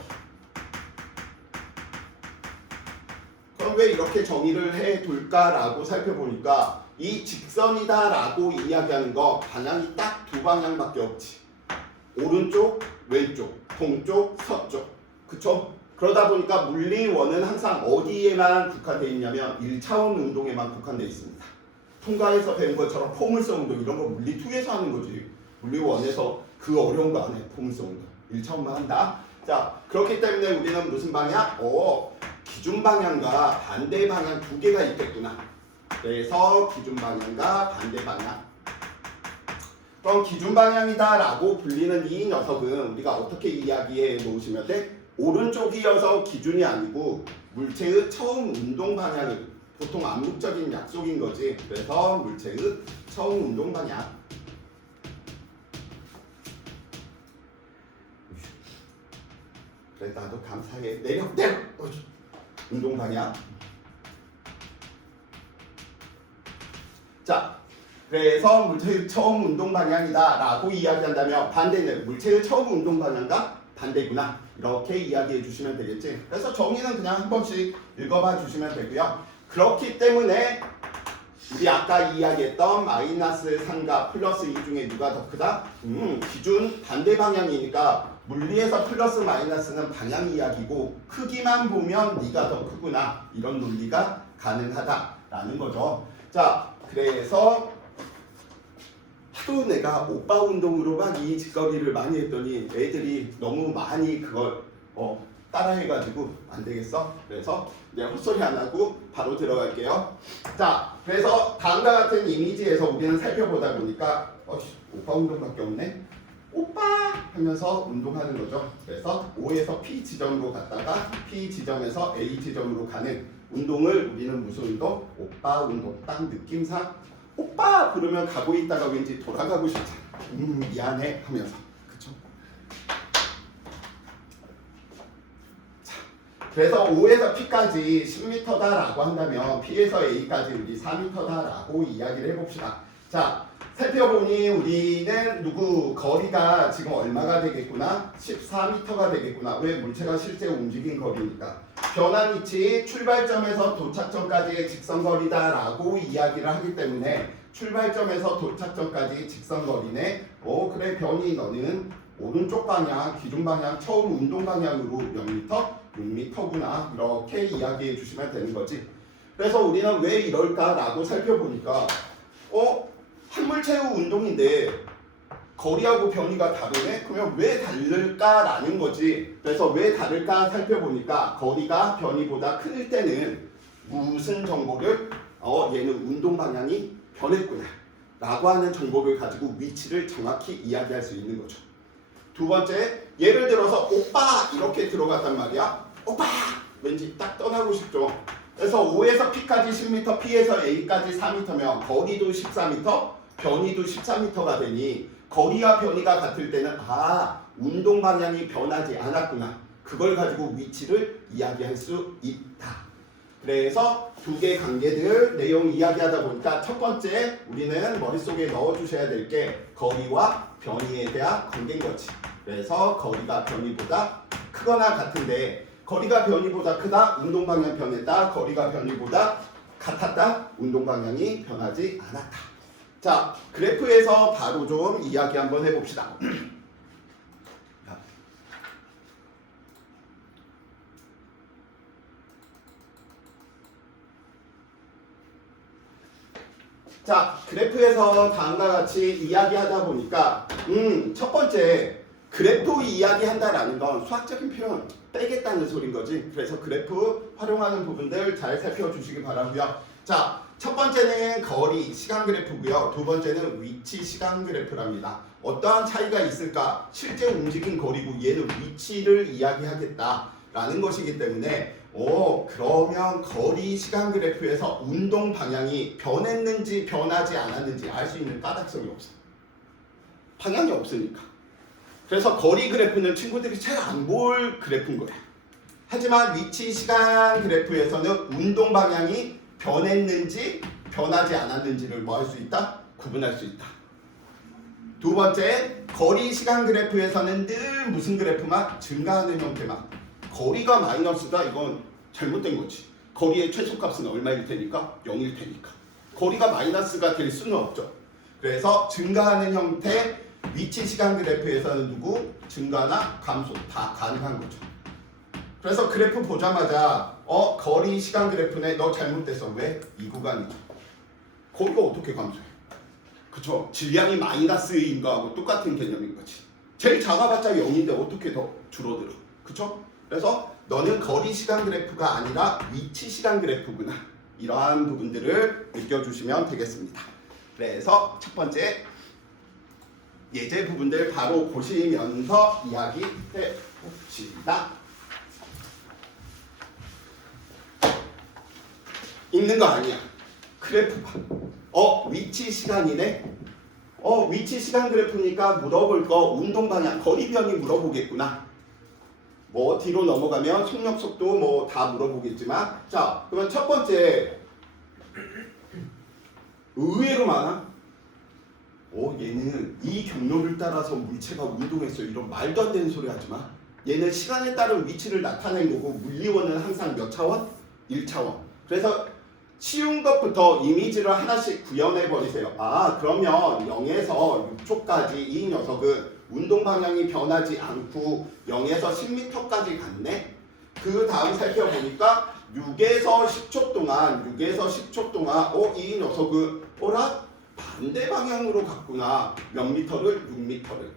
그럼 왜 이렇게 정의를 해둘까라고 살펴보니까 이 직선이다 라고 이야기하는 거 방향이 딱 두 방향밖에 없지. 오른쪽, 왼쪽, 동쪽, 서쪽. 그쵸? 그러다 보니까 물리원은 항상 어디에만 국한되어 있냐면 1차원 운동에만 국한되어 있습니다. 통과해서 배운 것처럼 포물선 운동 이런 거 물리 2에서 하는 거지. 물리원에서 그 어려운 거 안 해. 포물선 운동. 1차원만 한다. 자, 그렇기 때문에 우리는 무슨 방향? 기준 방향과 반대 방향 두 개가 있겠구나. 그래서 기준 방향과 반대 방향. 그럼 기준 방향이다라고 불리는 이 녀석은 우리가 어떻게 이야기해 놓으시면 돼? 오른쪽이어서 기준이 아니고 물체의 처음 운동 방향이 보통 암묵적인 약속인 거지. 그래서 물체의 처음 운동 방향. 그래 나도 감사해. 내려. 운동 방향. 자, 그래서 물체의 처음 운동 방향이다라고 이야기한다면 반대는 물체의 처음 운동 방향과 반대구나. 이렇게 이야기해 주시면 되겠지. 그래서 정의는 그냥 한 번씩 읽어봐 주시면 되고요. 그렇기 때문에 우리 아까 이야기했던 마이너스 3과 플러스 2 중에 누가 더 크다? 기준 반대 방향이니까 물리에서 플러스 마이너스는 방향 이야기고 크기만 보면 네가 더 크구나. 이런 논리가 가능하다라는 거죠. 자, 그래서 하도 내가 오빠 운동으로 막 이 짓거리를 많이 했더니 애들이 너무 많이 그걸 따라해가지고 안 되겠어. 그래서 이제 헛소리 안 하고 바로 들어갈게요. 자, 그래서 다음과 같은 이미지에서 우리는 살펴보다 보니까 오빠 운동밖에 없네. 오빠 하면서 운동하는 거죠. 그래서 O에서 P 지점으로 갔다가 P 지점에서 A 지점으로 가는 운동을 우리는 무슨 운동? 오빠 운동. 딱 느낌상 오빠 부르면 가고 있다가 왠지 돌아가고 싶잖아. 미안해 하면서. 그쵸? 자, 그래서 O에서 P까지 10m다라고 한다면 P에서 A까지 우리 4m다라고 이야기를 해봅시다. 자, 살펴보니 우리는 거리가 지금 얼마가 되겠구나? 14m가 되겠구나. 왜? 물체가 실제 움직인 거리니까. 변환 위치 출발점에서 도착점까지의 직선거리다라고 이야기를 하기 때문에 출발점에서 도착점까지 직선거리네. 그래 변이 너는 오른쪽 방향, 기준 방향, 처음 운동 방향으로 몇 미터? 6m구나. 이렇게 이야기해 주시면 되는 거지. 그래서 우리는 왜 이럴까라고 살펴보니까 한물체의 운동인데 거리하고 변이가 다르네? 그러면 왜 다를까라는 거지. 그래서 왜 다를까 살펴보니까 거리가 변이보다 클 때는 무슨 정보를 얘는 운동 방향이 변했구나 라고 하는 정보를 가지고 위치를 정확히 이야기할 수 있는 거죠. 두 번째, 예를 들어서 오빠 이렇게 들어갔단 말이야. 오빠 왠지 딱 떠나고 싶죠. 그래서 O에서 P까지 10m, P에서 A까지 4m면 거리도 14m, 변이도 14m가 되니 거리와 변이가 같을 때는 운동 방향이 변하지 않았구나. 그걸 가지고 위치를 이야기할 수 있다. 그래서 두 개의 관계들 내용 이야기하다 보니까 첫 번째 우리는 머릿속에 넣어주셔야 될 게 거리와 변이에 대한 관계인 거지. 그래서 거리가 변이보다 크거나 같은데 거리가 변이보다 크다, 운동 방향 변했다. 거리가 변이보다 같았다, 운동 방향이 변하지 않았다. 자, 그래프에서 바로 좀 이야기 한번 해봅시다. 자, 그래프에서 다음과 같이 이야기하다 보니까 첫 번째 그래프 이야기한다라는 건 수학적인 표현 빼겠다는 소린 거지. 그래서 그래프 활용하는 부분들 잘 살펴주시기 바라고요. 자, 첫 번째는 거리 시간 그래프고요. 두 번째는 위치 시간 그래프랍니다. 어떠한 차이가 있을까? 실제 움직인 거리고 얘는 위치를 이야기하겠다라는 것이기 때문에 그러면 거리 시간 그래프에서 운동 방향이 변했는지 변하지 않았는지 알 수 있는 까닭성이 없어. 방향이 없으니까. 그래서 거리 그래프는 친구들이 잘 안 볼 그래프인 거야. 하지만 위치 시간 그래프에서는 운동 방향이 변했는지 변하지 않았는지를 뭐 할 수 있다? 구분할 수 있다. 두 번째, 거리 시간 그래프에서는 늘 무슨 그래프만? 증가하는 형태만. 거리가 마이너스다, 이건 잘못된 거지. 거리의 최소값은 얼마일 테니까? 0일 테니까. 거리가 마이너스가 될 수는 없죠. 그래서 증가하는 형태 위치 시간 그래프에서는 누구? 증가나 감소 다 가능한 거죠. 그래서 그래프 보자마자 거리 시간 그래프네, 너 잘못됐어. 왜? 이 구간이죠. 거리가 어떻게 감소해? 그쵸? 질량이 마이너스인 거하고 똑같은 개념인 거지. 제일 작아봤자 0인데 어떻게 더 줄어들어? 그쵸? 그래서 너는 거리 시간 그래프가 아니라 위치 시간 그래프구나. 이러한 부분들을 느껴주시면 되겠습니다. 그래서 첫 번째 예제 부분들 바로 보시면서 이야기해 봅시다. 읽는 거 아니야. 그래프가. 위치 시간이네. 위치 시간 그래프니까 물어볼 거 운동 방향, 거리 변이 물어보겠구나. 뭐 뒤로 넘어가면 속력 속도 뭐 다 물어보겠지만, 자, 그러면 첫 번째 의외로 많아. 얘는 이 경로를 따라서 물체가 운동했어. 이런 말도 안 되는 소리 하지 마. 얘는 시간에 따른 위치를 나타낸 거고 물리원은 항상 몇 차원? 1차원. 그래서 쉬운 것부터 이미지를 하나씩 구현해 버리세요. 그러면 0에서 6초까지 이 녀석은 운동 방향이 변하지 않고 0에서 10m까지 갔네. 그 다음 살펴보니까 6에서 10초 동안 이 녀석은 반대 방향으로 갔구나. 몇 미터를? 6미터를.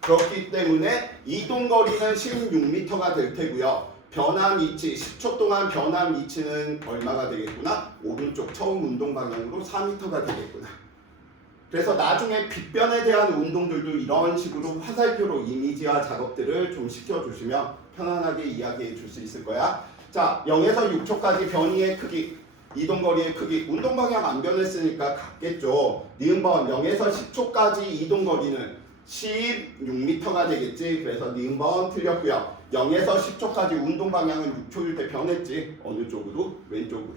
그렇기 때문에 이동 거리는 16m가 될 테고요. 변한 위치, 10초 동안 변한 위치는 얼마가 되겠구나? 오른쪽 처음 운동 방향으로 4m가 되겠구나. 그래서 나중에 빗변에 대한 운동들도 이런 식으로 화살표로 이미지화 작업들을 좀 시켜주시면 편안하게 이야기해 줄 수 있을 거야. 자, 0에서 6초까지 변이의 크기, 이동거리의 크기, 운동방향 안 변했으니까 같겠죠. 니은번 0에서 10초까지 이동거리는 16m가 되겠지. 그래서 니은번 틀렸고요. 0에서 10초까지 운동방향은 6초일 때 변했지. 어느 쪽으로? 왼쪽으로.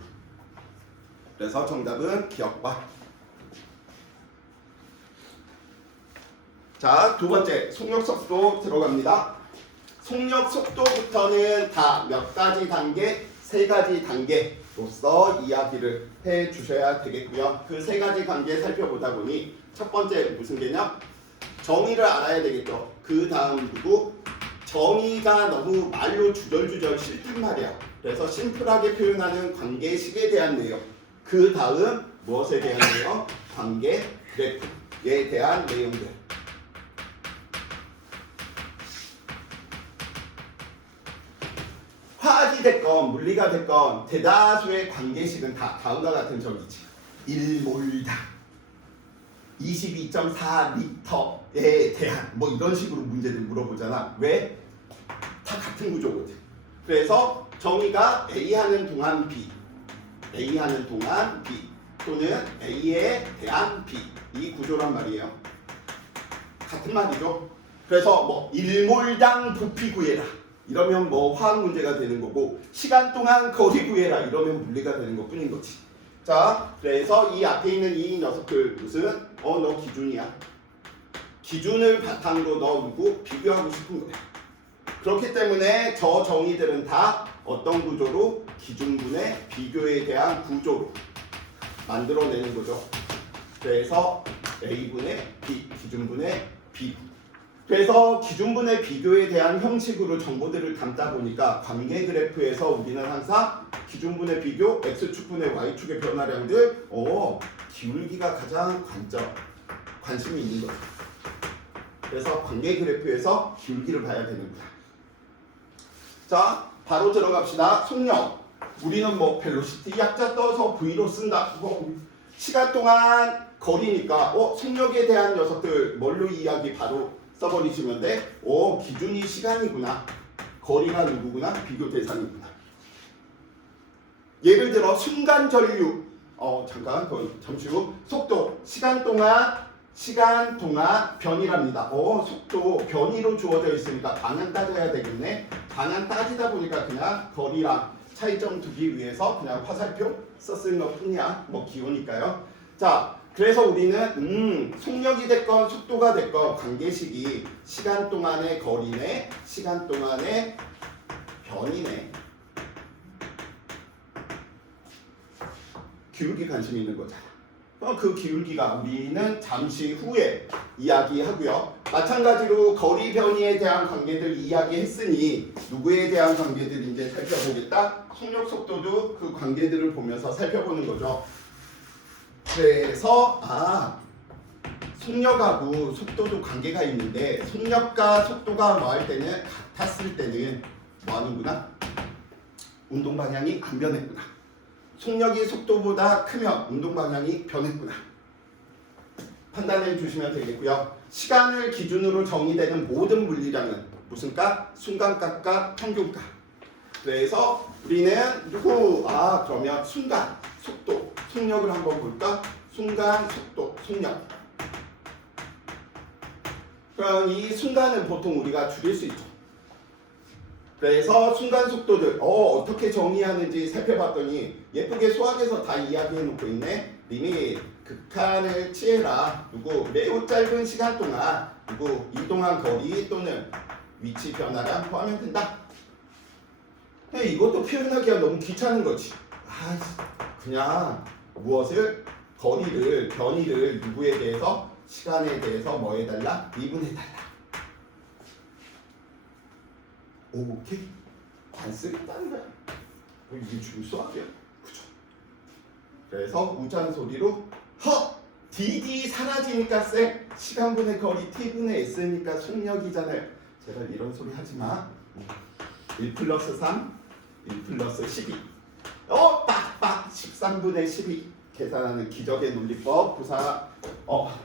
그래서 정답은 기억과. 자, 두 번째 속력 속도 들어갑니다. 속력 속도부터는 다 몇 가지 단계? 세 가지 단계로서 이야기를 해 주셔야 되겠고요. 그 세 가지 단계 살펴보다 보니 첫 번째 무슨 개념? 정의를 알아야 되겠죠. 그 다음 누구? 정의가 너무 말로 주절주절 싫단 말이야. 그래서 심플하게 표현하는 관계식에 대한 내용. 그 다음 무엇에 대한 내용? 관계 그래프에 대한 내용들. 화학이 됐건 물리가 됐건 대다수의 관계식은 다 다음과 같은 점이지. 1몰당 22.4리터에 대한 뭐 이런 식으로 문제들 물어보잖아. 왜? 다 같은 구조거든. 그래서 정의가 A 하는 동안 B 또는 A에 대한 B 이 구조란 말이에요. 같은 말이죠. 그래서 뭐 1몰당 부피 구해라 이러면 뭐 화학 문제가 되는 거고, 시간 동안 거리 구해라 이러면 물리가 되는 것 뿐인 거지. 자, 그래서 이 앞에 있는 이 녀석들 무슨? 너 기준이야. 기준을 바탕으로 너 누구? 비교하고 싶은 거야. 그렇기 때문에 저 정의들은 다 어떤 구조로? 기준분의 비교에 대한 구조로 만들어내는 거죠. 그래서 A분의 B, 기준분의 B. 그래서 기준분의 비교에 대한 형식으로 정보들을 담다 보니까 관계 그래프에서 우리는 항상 기준분의 비교, X축분의 Y축의 변화량들, 기울기가 가장 관심이 있는 거죠. 그래서 관계 그래프에서 기울기를 봐야 되는구나. 자, 바로 들어갑시다. 속력. 우리는 뭐 벨로시티 약자 떠서 V로 쓴다. 시간 동안 거리니까 속력에 대한 녀석들 뭘로 이야기 바로 써버리시면 돼. 기준이 시간이구나. 거리가 누구구나? 비교 대상이구나. 예를 들어 순간 전류. 잠깐 잠시 후. 속도. 시간 동안 변이랍니다. 속도 변이로 주어져 있으니까 방향 따져야 되겠네. 방향 따지다 보니까 그냥 거리랑 차이점 두기 위해서 그냥 화살표 썼을 것 뿐이야. 뭐 기호니까요. 자, 그래서 우리는 속력이 됐건 속도가 됐건 관계식이 시간 동안의 거리네, 시간 동안의 변이네. 기울기 관심이 있는 거잖아. 그 기울기가 우리는 잠시 후에 이야기하고요. 마찬가지로 거리 변이에 대한 관계들 이야기했으니 누구에 대한 관계들 이제 살펴보겠다. 속력 속도도 그 관계들을 보면서 살펴보는 거죠. 그래서 속력하고 속도도 관계가 있는데 속력과 속도가 뭐 할 때는 같았을 때는 뭐하는구나? 운동 방향이 안 변했구나. 속력이 속도보다 크면 운동 방향이 변했구나. 판단해 주시면 되겠고요. 시간을 기준으로 정의되는 모든 물리량은 무슨 값? 순간값과 평균값. 그래서 우리는 그러면 순간, 속도, 속력을 한번 볼까? 순간, 속도, 속력. 그럼 이 순간은 보통 우리가 줄일 수 있죠. 그래서 순간 속도들 어떻게 정의하는지 살펴봤더니 예쁘게 수학에서 다 이야기해 놓고 있네. 리밋 극한을 취해라. 매우 짧은 시간 동안 이동한 거리 또는 위치 변화량 포함하면 된다. 근데 이것도 표현하기가 너무 귀찮은 거지. 그냥 무엇을 변이를 누구에 대해서 시간에 대해서 뭐 해달라? 미분해달라. 오케이? 안 쓰겠다는 거야. 이게 지금 수학이야. 그죠? 그래서 우짠 소리로 DD 사라지니까 쌤 시간분의 거리 T분의 S니까 속력이잖아요. 제발 이런 소리 하지 마. 1 플러스 3, 1 플러스 12. 빡빡 13분의 12. 계산하는 기적의 논리법 부사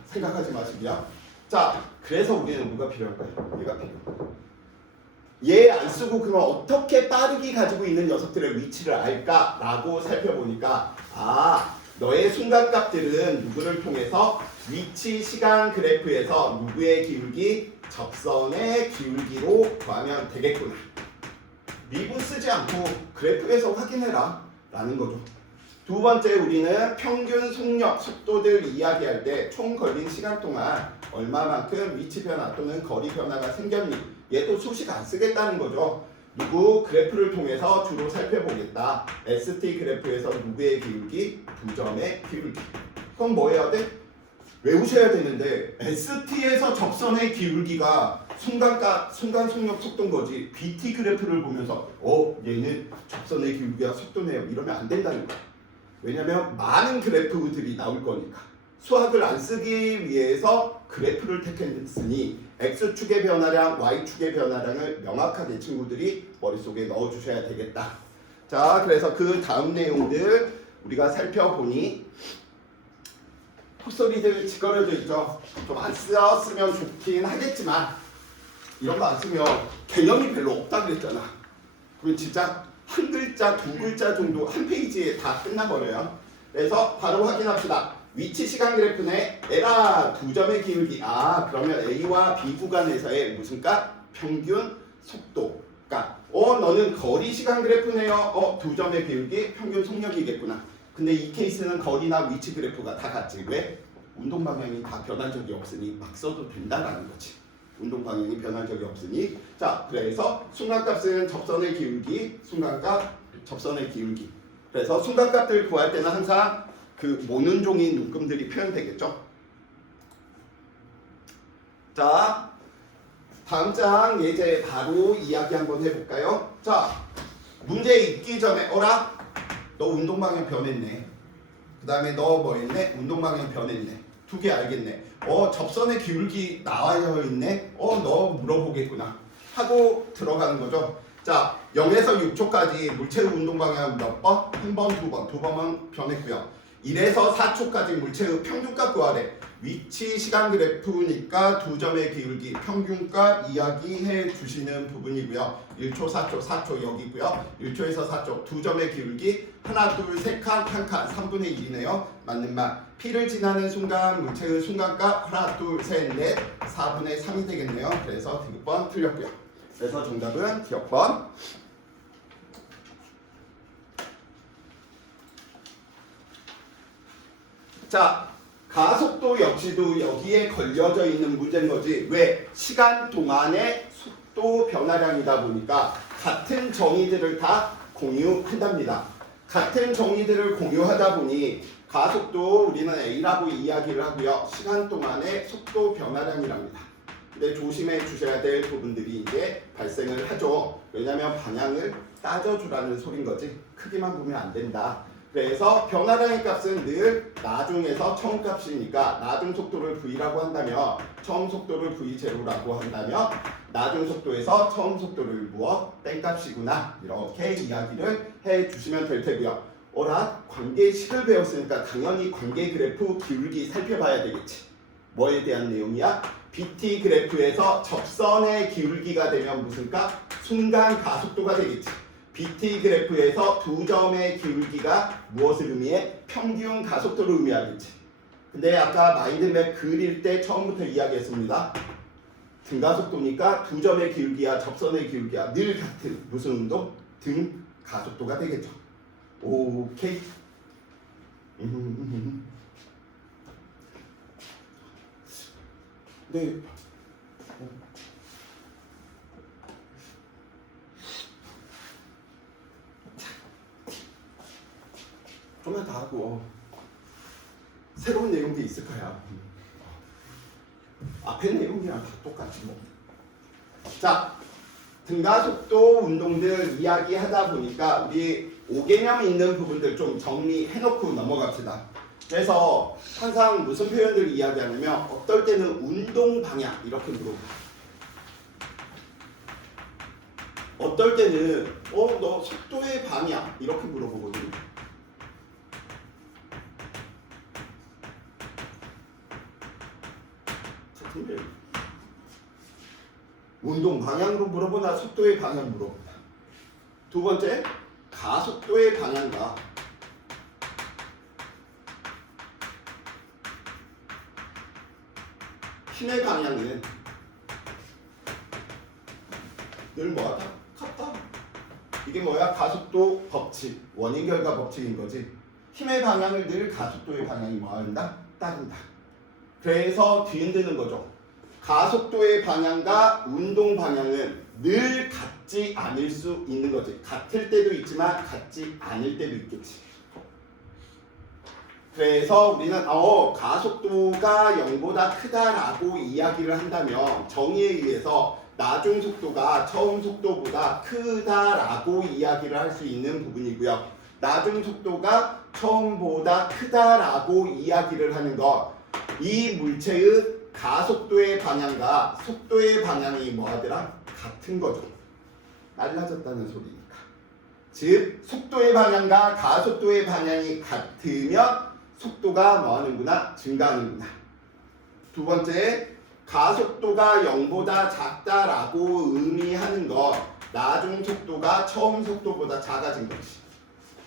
생각하지 마시고요. 자, 그래서 우리는 뭐가 필요할까요? 얘가 필요해요. 얘 안 쓰고 그럼 어떻게 빠르게 가지고 있는 녀석들의 위치를 알까라고 살펴보니까 너의 순간값들은 누구를 통해서 위치 시간 그래프에서 누구의 기울기 접선의 기울기로 구하면 되겠구나. 미분 쓰지 않고 그래프에서 확인해라 라는 거죠. 두 번째, 우리는 평균 속력, 속도들 이야기할 때 총 걸린 시간 동안 얼마만큼 위치 변화 또는 거리 변화가 생겼니? 얘도 수식 안 쓰겠다는 거죠. 그래프를 통해서 주로 살펴보겠다. ST 그래프에서 누구의 기울기? 두 점의 기울기. 그럼 뭐 해야 돼? 외우셔야 되는데 ST에서 접선의 기울기가 순간 속력 속도인 거지. BT 그래프를 보면서 얘는 접선의 기울기가 속도네요. 이러면 안 된다는 거야. 왜냐면 많은 그래프들이 나올 거니까. 수학을 안 쓰기 위해서 그래프를 택했으니 X축의 변화량, Y축의 변화량을 명확하게 친구들이 머릿속에 넣어주셔야 되겠다. 자, 그래서 그 다음 내용들 우리가 살펴보니 콧소리들 찌그러져 있죠. 좀 안 쓰면 좋긴 하겠지만 이런 거 안 쓰면 개념이 별로 없다 그랬잖아. 그럼 진짜 한 글자, 두 글자 정도 한 페이지에 다 끝나버려요. 그래서 바로 확인합시다. 위치 시간 그래프네. 에라 두 점의 기울기. 그러면 A와 B 구간에서의 무슨 값? 평균 속도 값. 너는 거리 시간 그래프네요. 두 점의 기울기 평균 속력이겠구나. 근데 이 케이스는 거리나 위치 그래프가 다 같지. 왜? 운동 방향이 다 변한 적이 없으니 막 써도 된다라는 거지. 운동 방향이 변한 적이 없으니. 자, 그래서 순간값은 접선의 기울기, 순간값, 접선의 기울기. 그래서 순간값들 구할 때는 항상 모는 종이 눈금들이 표현되겠죠. 자, 다음 장 예제 바로 이야기 한번 해볼까요? 자, 문제 있기 전에 너 운동 방향 변했네. 그 다음에 너 뭐 했네? 운동 방향 변했네. 두 개 알겠네. 접선의 기울기 나와 있네. 너 물어보겠구나 하고 들어가는 거죠. 자, 0에서 6초까지 물체의 운동 방향 몇 번? 한 번, 두 번. 두 번은 변했고요. 1에서 4초까지 물체의 평균값 구하래. 위치 시간 그래프니까 두 점의 기울기 평균값 이야기해 주시는 부분이고요. 1초, 4초 여기고요. 1초에서 4초 두 점의 기울기 하나, 둘, 세 칸, 한 칸 3분의 1이네요. 맞는 말. P를 지나는 순간 물체의 순간값 하나, 둘, 셋, 넷 4분의 3이 되겠네요. 그래서 디귿번 틀렸고요. 그래서 정답은 기억번. 자, 가속도 역시도 여기에 걸려져 있는 문제인 거지. 왜? 시간 동안의 속도 변화량이다 보니까 같은 정의들을 다 공유한답니다. 같은 정의들을 공유하다 보니 가속도 우리는 A라고 이야기를 하고요. 시간 동안의 속도 변화량이랍니다. 근데 조심해 주셔야 될 부분들이 이제 발생을 하죠. 왜냐하면 방향을 따져주라는 소린 거지. 크기만 보면 안 된다. 그래서 변화량의 값은 늘 나중에서 처음 값이니까 나중 속도를 V라고 한다면 처음 속도를 V0라고 한다면 나중 속도에서 처음 속도를 무엇? 땡값이구나. 이렇게 이야기를 해주시면 될 테고요. 어라? 관계식을 배웠으니까 당연히 관계 그래프 기울기 살펴봐야 되겠지. 뭐에 대한 내용이야? BT 그래프에서 접선의 기울기가 되면 무슨 값? 순간 가속도가 되겠지. BT 그래프에서 두 점의 기울기가 무엇을 의미해? 평균 가속도를 의미하겠지. 근데 아까 마인드맵 그릴 때 처음부터 이야기했습니다. 등가속도니까 두 점의 기울기와 접선의 기울기와 늘 같은 무슨 운동? 등 가속도가 되겠죠. 오케이. 네. 좀만 더 하고 새로운 내용도 있을 거야. 앞에 내용이랑 다 똑같이 뭐. 자, 등가속도 운동들 이야기하다 보니까 우리 5개념 있는 부분들 좀 정리해놓고 넘어갑시다. 그래서 항상 무슨 표현들을 이야기하냐면 어떨 때는 운동 방향 이렇게 물어봐. 어떨 때는 너 속도의 방향 이렇게 물어보거든요. 같은데 운동 방향으로 물어보나 속도의 방향 물어보나. 두 번째 가속도의 방향과 힘의 방향은 늘 뭐하다? 같다. 이게 뭐야? 가속도 법칙, 원인 결과 법칙인 거지. 힘의 방향을 늘 가속도의 방향이 뭐한다? 따른다. 그래서 뒤흔드는 거죠. 가속도의 방향과 운동 방향은 늘 같지 않을 수 있는 거지. 같을 때도 있지만 같지 않을 때도 있겠지. 그래서 우리는 가속도가 0보다 크다라고 이야기를 한다면 정의에 의해서 나중 속도가 처음 속도보다 크다라고 이야기를 할 수 있는 부분이고요. 나중 속도가 처음보다 크다라고 이야기를 하는 것, 이 물체의 가속도의 방향과 속도의 방향이 뭐하더라? 같은 거죠. 빨라졌다는 소리니까. 즉 속도의 방향과 가속도의 방향이 같으면 속도가 뭐하는구나? 증가하는구나. 두 번째, 가속도가 0보다 작다라고 의미하는 것, 나중 속도가 처음 속도보다 작아진 것이.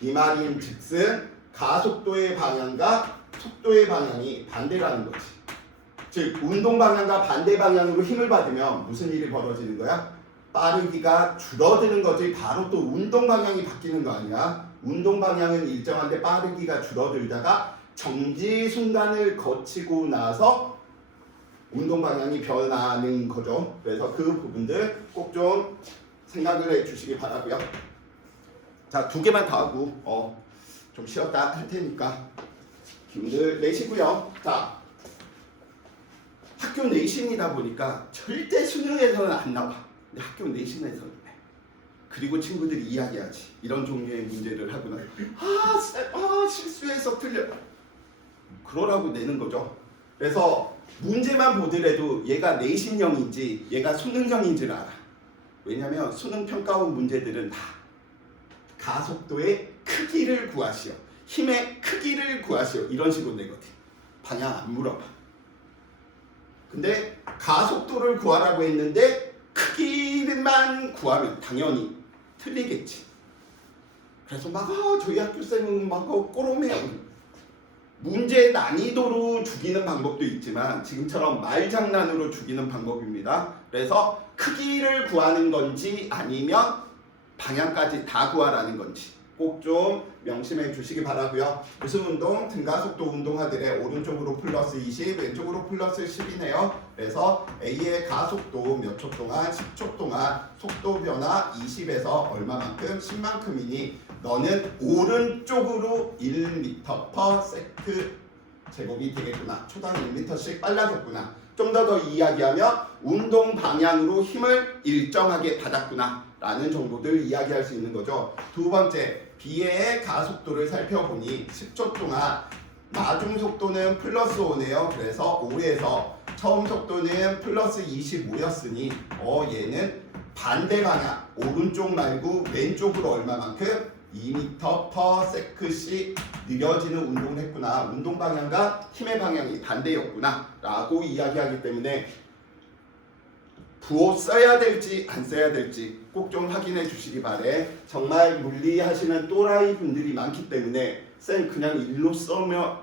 이 말인 즉슨 가속도의 방향과 속도의 방향이 반대라는 거지. 즉 운동 방향과 반대 방향으로 힘을 받으면 무슨 일이 벌어지는 거야? 빠르기가 줄어드는 거지. 바로 또 운동 방향이 바뀌는 거 아니야? 운동 방향은 일정한데 빠르기가 줄어들다가 정지 순간을 거치고 나서 운동 방향이 변하는 거죠. 그래서 그 부분들 꼭 좀 생각을 해주시기 바라고요. 자, 2개만 더 하고 좀 쉬었다 할 테니까 기운들 내시고요. 자, 학교 내신이다 보니까 절대 수능에서는 안 나와. 근데 학교 내신에서는 돼. 그리고 친구들이 이야기하지. 이런 종류의 문제를 하거나 실수해서 틀려. 그러라고 내는 거죠. 그래서 문제만 보더라도 얘가 내신형인지 얘가 수능형인지를 알아. 왜냐면 수능 평가원 문제들은 다 가속도의 크기를 구하시오, 힘의 크기를 구하시오 이런 식으로 내거든. 방향 안 물어봐. 근데 가속도를 구하라고 했는데 크기만 구하면 당연히 틀리겠지. 그래서 막 저희 학교 쌤은 막 꼬로매요. 문제 난이도로 죽이는 방법도 있지만 지금처럼 말장난으로 죽이는 방법입니다. 그래서 크기를 구하는 건지 아니면 방향까지 다 구하라는 건지 꼭 좀 명심해 주시기 바라고요. 무슨 운동? 등가속도 운동하들의 오른쪽으로 플러스 20, 왼쪽으로 플러스 10이네요. 그래서 A의 가속도 몇 초 동안? 10초 동안 속도 변화 20에서 얼마만큼? 10만큼이니 너는 오른쪽으로 1m/s 제곱이 되겠구나. 초당 1m씩 빨라졌구나. 좀 더 이야기하면 운동 방향으로 힘을 일정하게 받았구나 라는 정도들 이야기할 수 있는 거죠. 두 번째, B의 가속도를 살펴보니 10초 동안 마중 속도는 플러스 5네요. 그래서 5에서 처음 속도는 플러스 25였으니 얘는 반대 방향 오른쪽 말고 왼쪽으로 얼마만큼 2m/s씩 느려지는 운동을 했구나. 운동 방향과 힘의 방향이 반대였구나 라고 이야기하기 때문에 부호 써야 될지 안 써야 될지 꼭 좀 확인해 주시기 바래. 정말 물리 하시는 또라이 분들이 많기 때문에 쌤 그냥 일로 써면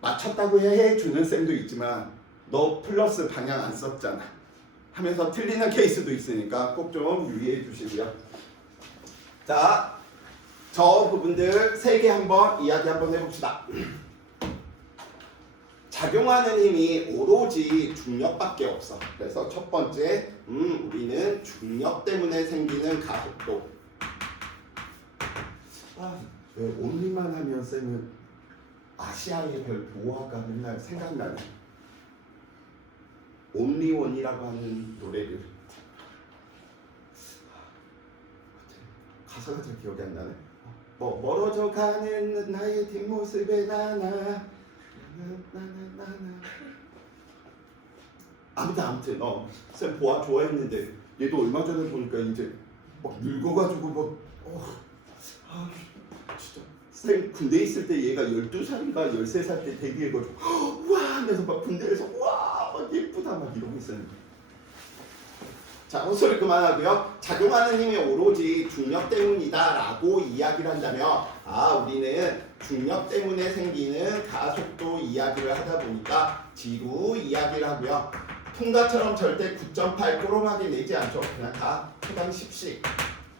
맞췄다고 해주는 쌤도 있지만 너 플러스 방향 안 썼잖아 하면서 틀리는 케이스도 있으니까 꼭 좀 유의해 주시고요. 자, 저 부분들 3개 한번 이야기 한번 해봅시다. 작용하는 힘이 오로지 중력밖에 없어. 그래서 첫 번째, 우리는 중력 때문에 생기는 가속도. 왜 온리만 하면 쌤은 아시아의 별 보아가 맨날 생각나네. 온리원이라고 하는 노래를 가사가 잘 기억이 안 나네. 멀어져 가는 나의 뒷모습에 나나 아무튼 쌤 보아 좋아했는데 얘도 얼마 전에 보니까 이제 막 늙어가지고 진짜 쌤 군대 있을 때 얘가 12살인가 13살 때 데뷔해가지고 와 하면서 막 군대에서 와 막 예쁘다 막 이러고 있었는데. 자, 헛소리 그만하고요. 작용하는 힘이 오로지 중력 때문이다 라고 이야기를 한다면 우리는 중력 때문에 생기는 가속도 이야기를 하다 보니까 지구 이야기를 하고요. 통과처럼 절대 9.8 꼬롬하게 내지 않죠. 그냥 다 초당 10씩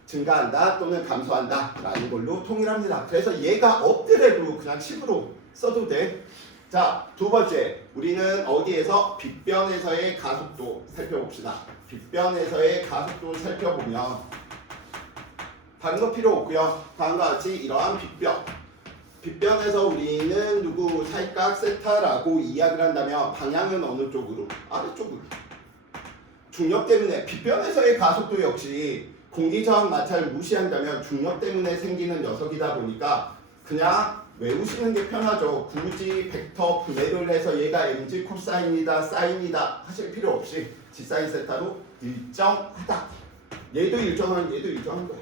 증가한다 또는 감소한다 라는 걸로 통일합니다. 그래서 얘가 없더라도 그냥 10으로 써도 돼. 자, 두 번째, 우리는 어디에서 빗변에서의 가속도 살펴봅시다. 빗변에서의 가속도 살펴보면 다른 거 필요 없고요. 다음과 같이 이러한 빗변에서 우리는 누구 사이각 세타라고 이야기를 한다면 방향은 어느 쪽으로? 아래쪽으로. 중력 때문에 빗변에서의 가속도 역시 공기저항 마찰을 무시한다면 중력 때문에 생기는 녀석이다 보니까 그냥 외우시는 게 편하죠. 굳이 벡터 분해를 해서 얘가 mg 코사인이다 사인이다 하실 필요 없이 g사인 세타로 일정하다. 얘도 일정한 거야.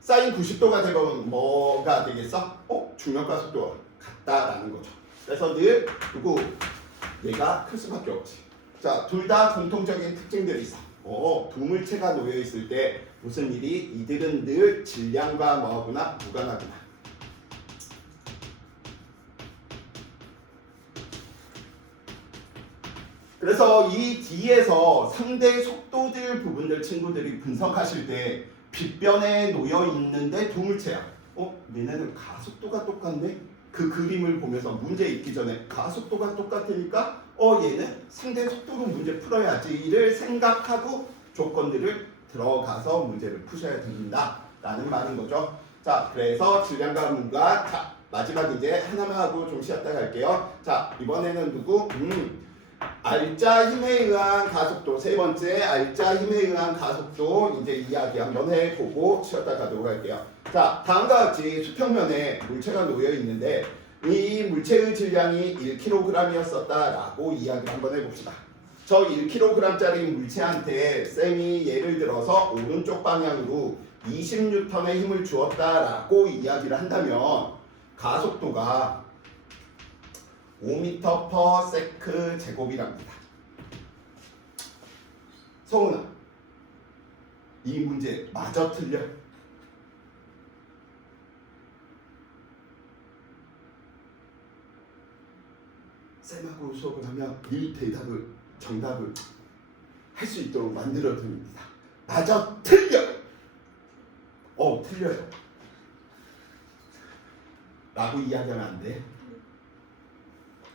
사인 90도가 되면 뭐가 되겠어? 중력 가속도가 같다라는 거죠. 그래서 늘 얘가 클 수밖에 없지. 자, 둘 다 공통적인 특징들이 있어. 두 물체가 놓여 있을 때 무슨 일이? 이들은 늘 질량과 뭐하구나? 무관하구나. 그래서 이 뒤에서 상대 속도들 부분들 친구들이 분석하실 때 빗변에 놓여 있는데 두 물체야. 얘네는 가속도가 똑같네? 그 그림을 보면서 문제 있기 전에 가속도가 똑같으니까 얘는 상대 속도로 문제 풀어야지를 생각하고 조건들을 들어가서 문제를 푸셔야 됩니다 라는 말인 거죠. 자, 그래서 질량과 무관. 자, 마지막 이제 하나만 하고 좀 쉬었다 갈게요. 자, 이번에는 알짜 힘에 의한 가속도. 세 번째 알짜 힘에 의한 가속도 이제 이야기 한번 해보고 쉬었다 가도록 할게요. 자, 다음과 같이 수평면에 물체가 놓여 있는데 이 물체의 질량이 1kg이었었다라고 이야기를 한번 해봅시다. 저 1kg짜리 물체한테 쌤이 예를 들어서 오른쪽 방향으로 20N의 힘을 주었다라고 이야기를 한다면 가속도가 5m/s 제곱이랍니다. 서훈아, 이 문제 마저 틀려. 쌤하고 수업을 하면 이 정답을 할 수 있도록 만들어 드립니다. 마저 틀려. 틀려요. 라고 이야기하면 안 돼.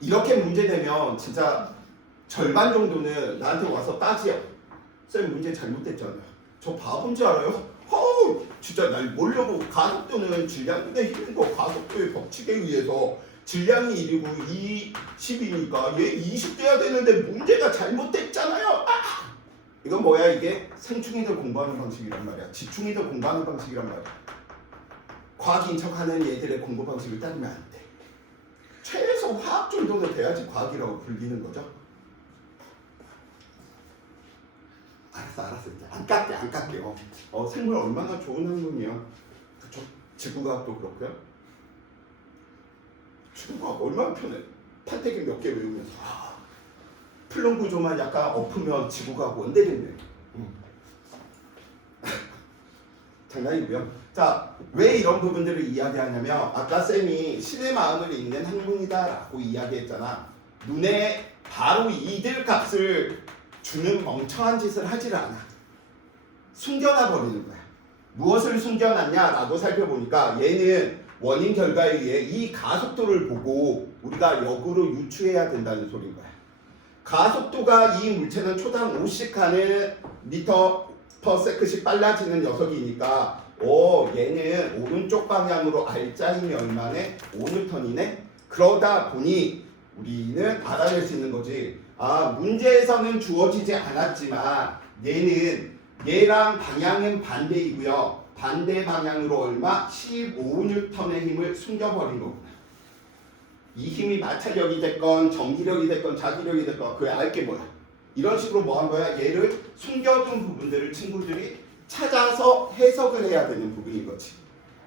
이렇게 문제 되면 진짜 절반 정도는 나한테 와서 따지요. 쌤 문제 잘못됐잖아요. 저 바본지 알아요? 진짜 날 몰려보고 가속도는 질량분의 힘과 가속도의 법칙에 의해서 질량이 1이고 2 10이니까 얘 20 돼야 되는데 문제가 잘못됐잖아요. 이건 뭐야? 이게 생충이들 공부하는 방식이란 말이야. 지충이들 공부하는 방식이란 말이야. 과학인 척하는 얘들의 공부 방식을 따르면 안 돼. 최소 화학 정도는 돼야지 과학이라고 불리는 거죠. 알았어. 이제 안 깎게요. 생물 얼마나 좋은 학문이야. 그쵸? 지구과학도 그렇고요. 지구과학 얼마나 편해. 판때기 몇 개 외우면서 플룸 구조만 약간 엎으면 지구과학 원대겠네. 장난이고요. 자, 왜 이런 부분들을 이야기하냐면 아까 쌤이 신의 마음을 읽는 학문이다라고 이야기했잖아. 눈에 바로 이들 값을 주는 멍청한 짓을 하질 않아. 숨겨놔 버리는 거야. 무엇을 숨겨놨냐라고 살펴보니까 얘는 원인 결과에 의해 이 가속도를 보고 우리가 역으로 유추해야 된다는 소리인 거야. 가속도가 이 물체는 초당 50칸을 미터 퍼 세크씩 빨라지는 녀석이니까 얘는 오른쪽 방향으로 알짜힘이 얼마네? 5N이네? 그러다 보니 우리는 알아낼 수 있는 거지. 문제에서는 주어지지 않았지만 얘랑 방향은 반대이고요. 반대 방향으로 얼마? 15N의 힘을 숨겨버린 거구나. 이 힘이 마찰력이 됐건 전기력이 됐건 자기력이 됐건 그게 알게 뭐야. 이런 식으로 뭐 한 거야? 얘를 숨겨둔 부분들을 친구들이 찾아서 해석을 해야 되는 부분인 거지.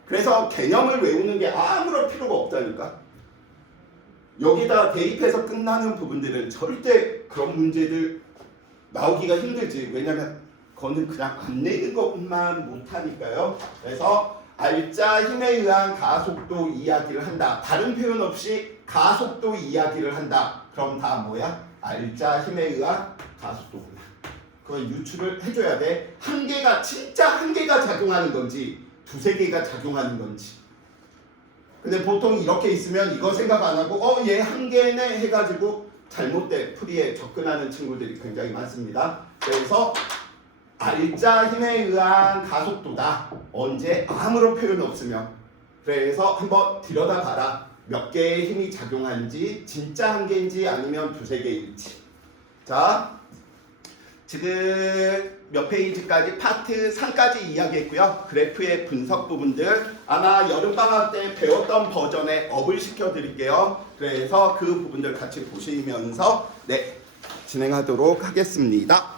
그래서 개념을 외우는 게 아무런 필요가 없다니까. 여기다 대입해서 끝나는 부분들은 절대 그런 문제들 나오기가 힘들지. 왜냐면 그거는 그냥 안 내는 것만 못하니까요. 그래서 알짜 힘에 의한 가속도 이야기를 한다. 다른 표현 없이 가속도 이야기를 한다. 그럼 다 뭐야? 알짜 힘에 의한 가속도구나. 그걸 유추를 해줘야 돼. 한 개가 진짜 한 개가 작용하는 건지 두세 개가 작용하는 건지. 근데 보통 이렇게 있으면 이거 생각 안 하고 얘 한 개네 해가지고 잘못된 풀이에 접근하는 친구들이 굉장히 많습니다. 그래서 알짜 힘에 의한 가속도다. 언제? 아무런 표현 없으면. 그래서 한번 들여다봐라. 몇 개의 힘이 작용하는지 진짜 한 개인지 아니면 두세 개일지. 자, 지금 몇 페이지까지 파트 3까지 이야기했고요. 그래프의 분석 부분들 아마 여름방학 때 배웠던 버전에 업을 시켜드릴게요. 그래서 그 부분들 같이 보시면서 진행하도록 하겠습니다.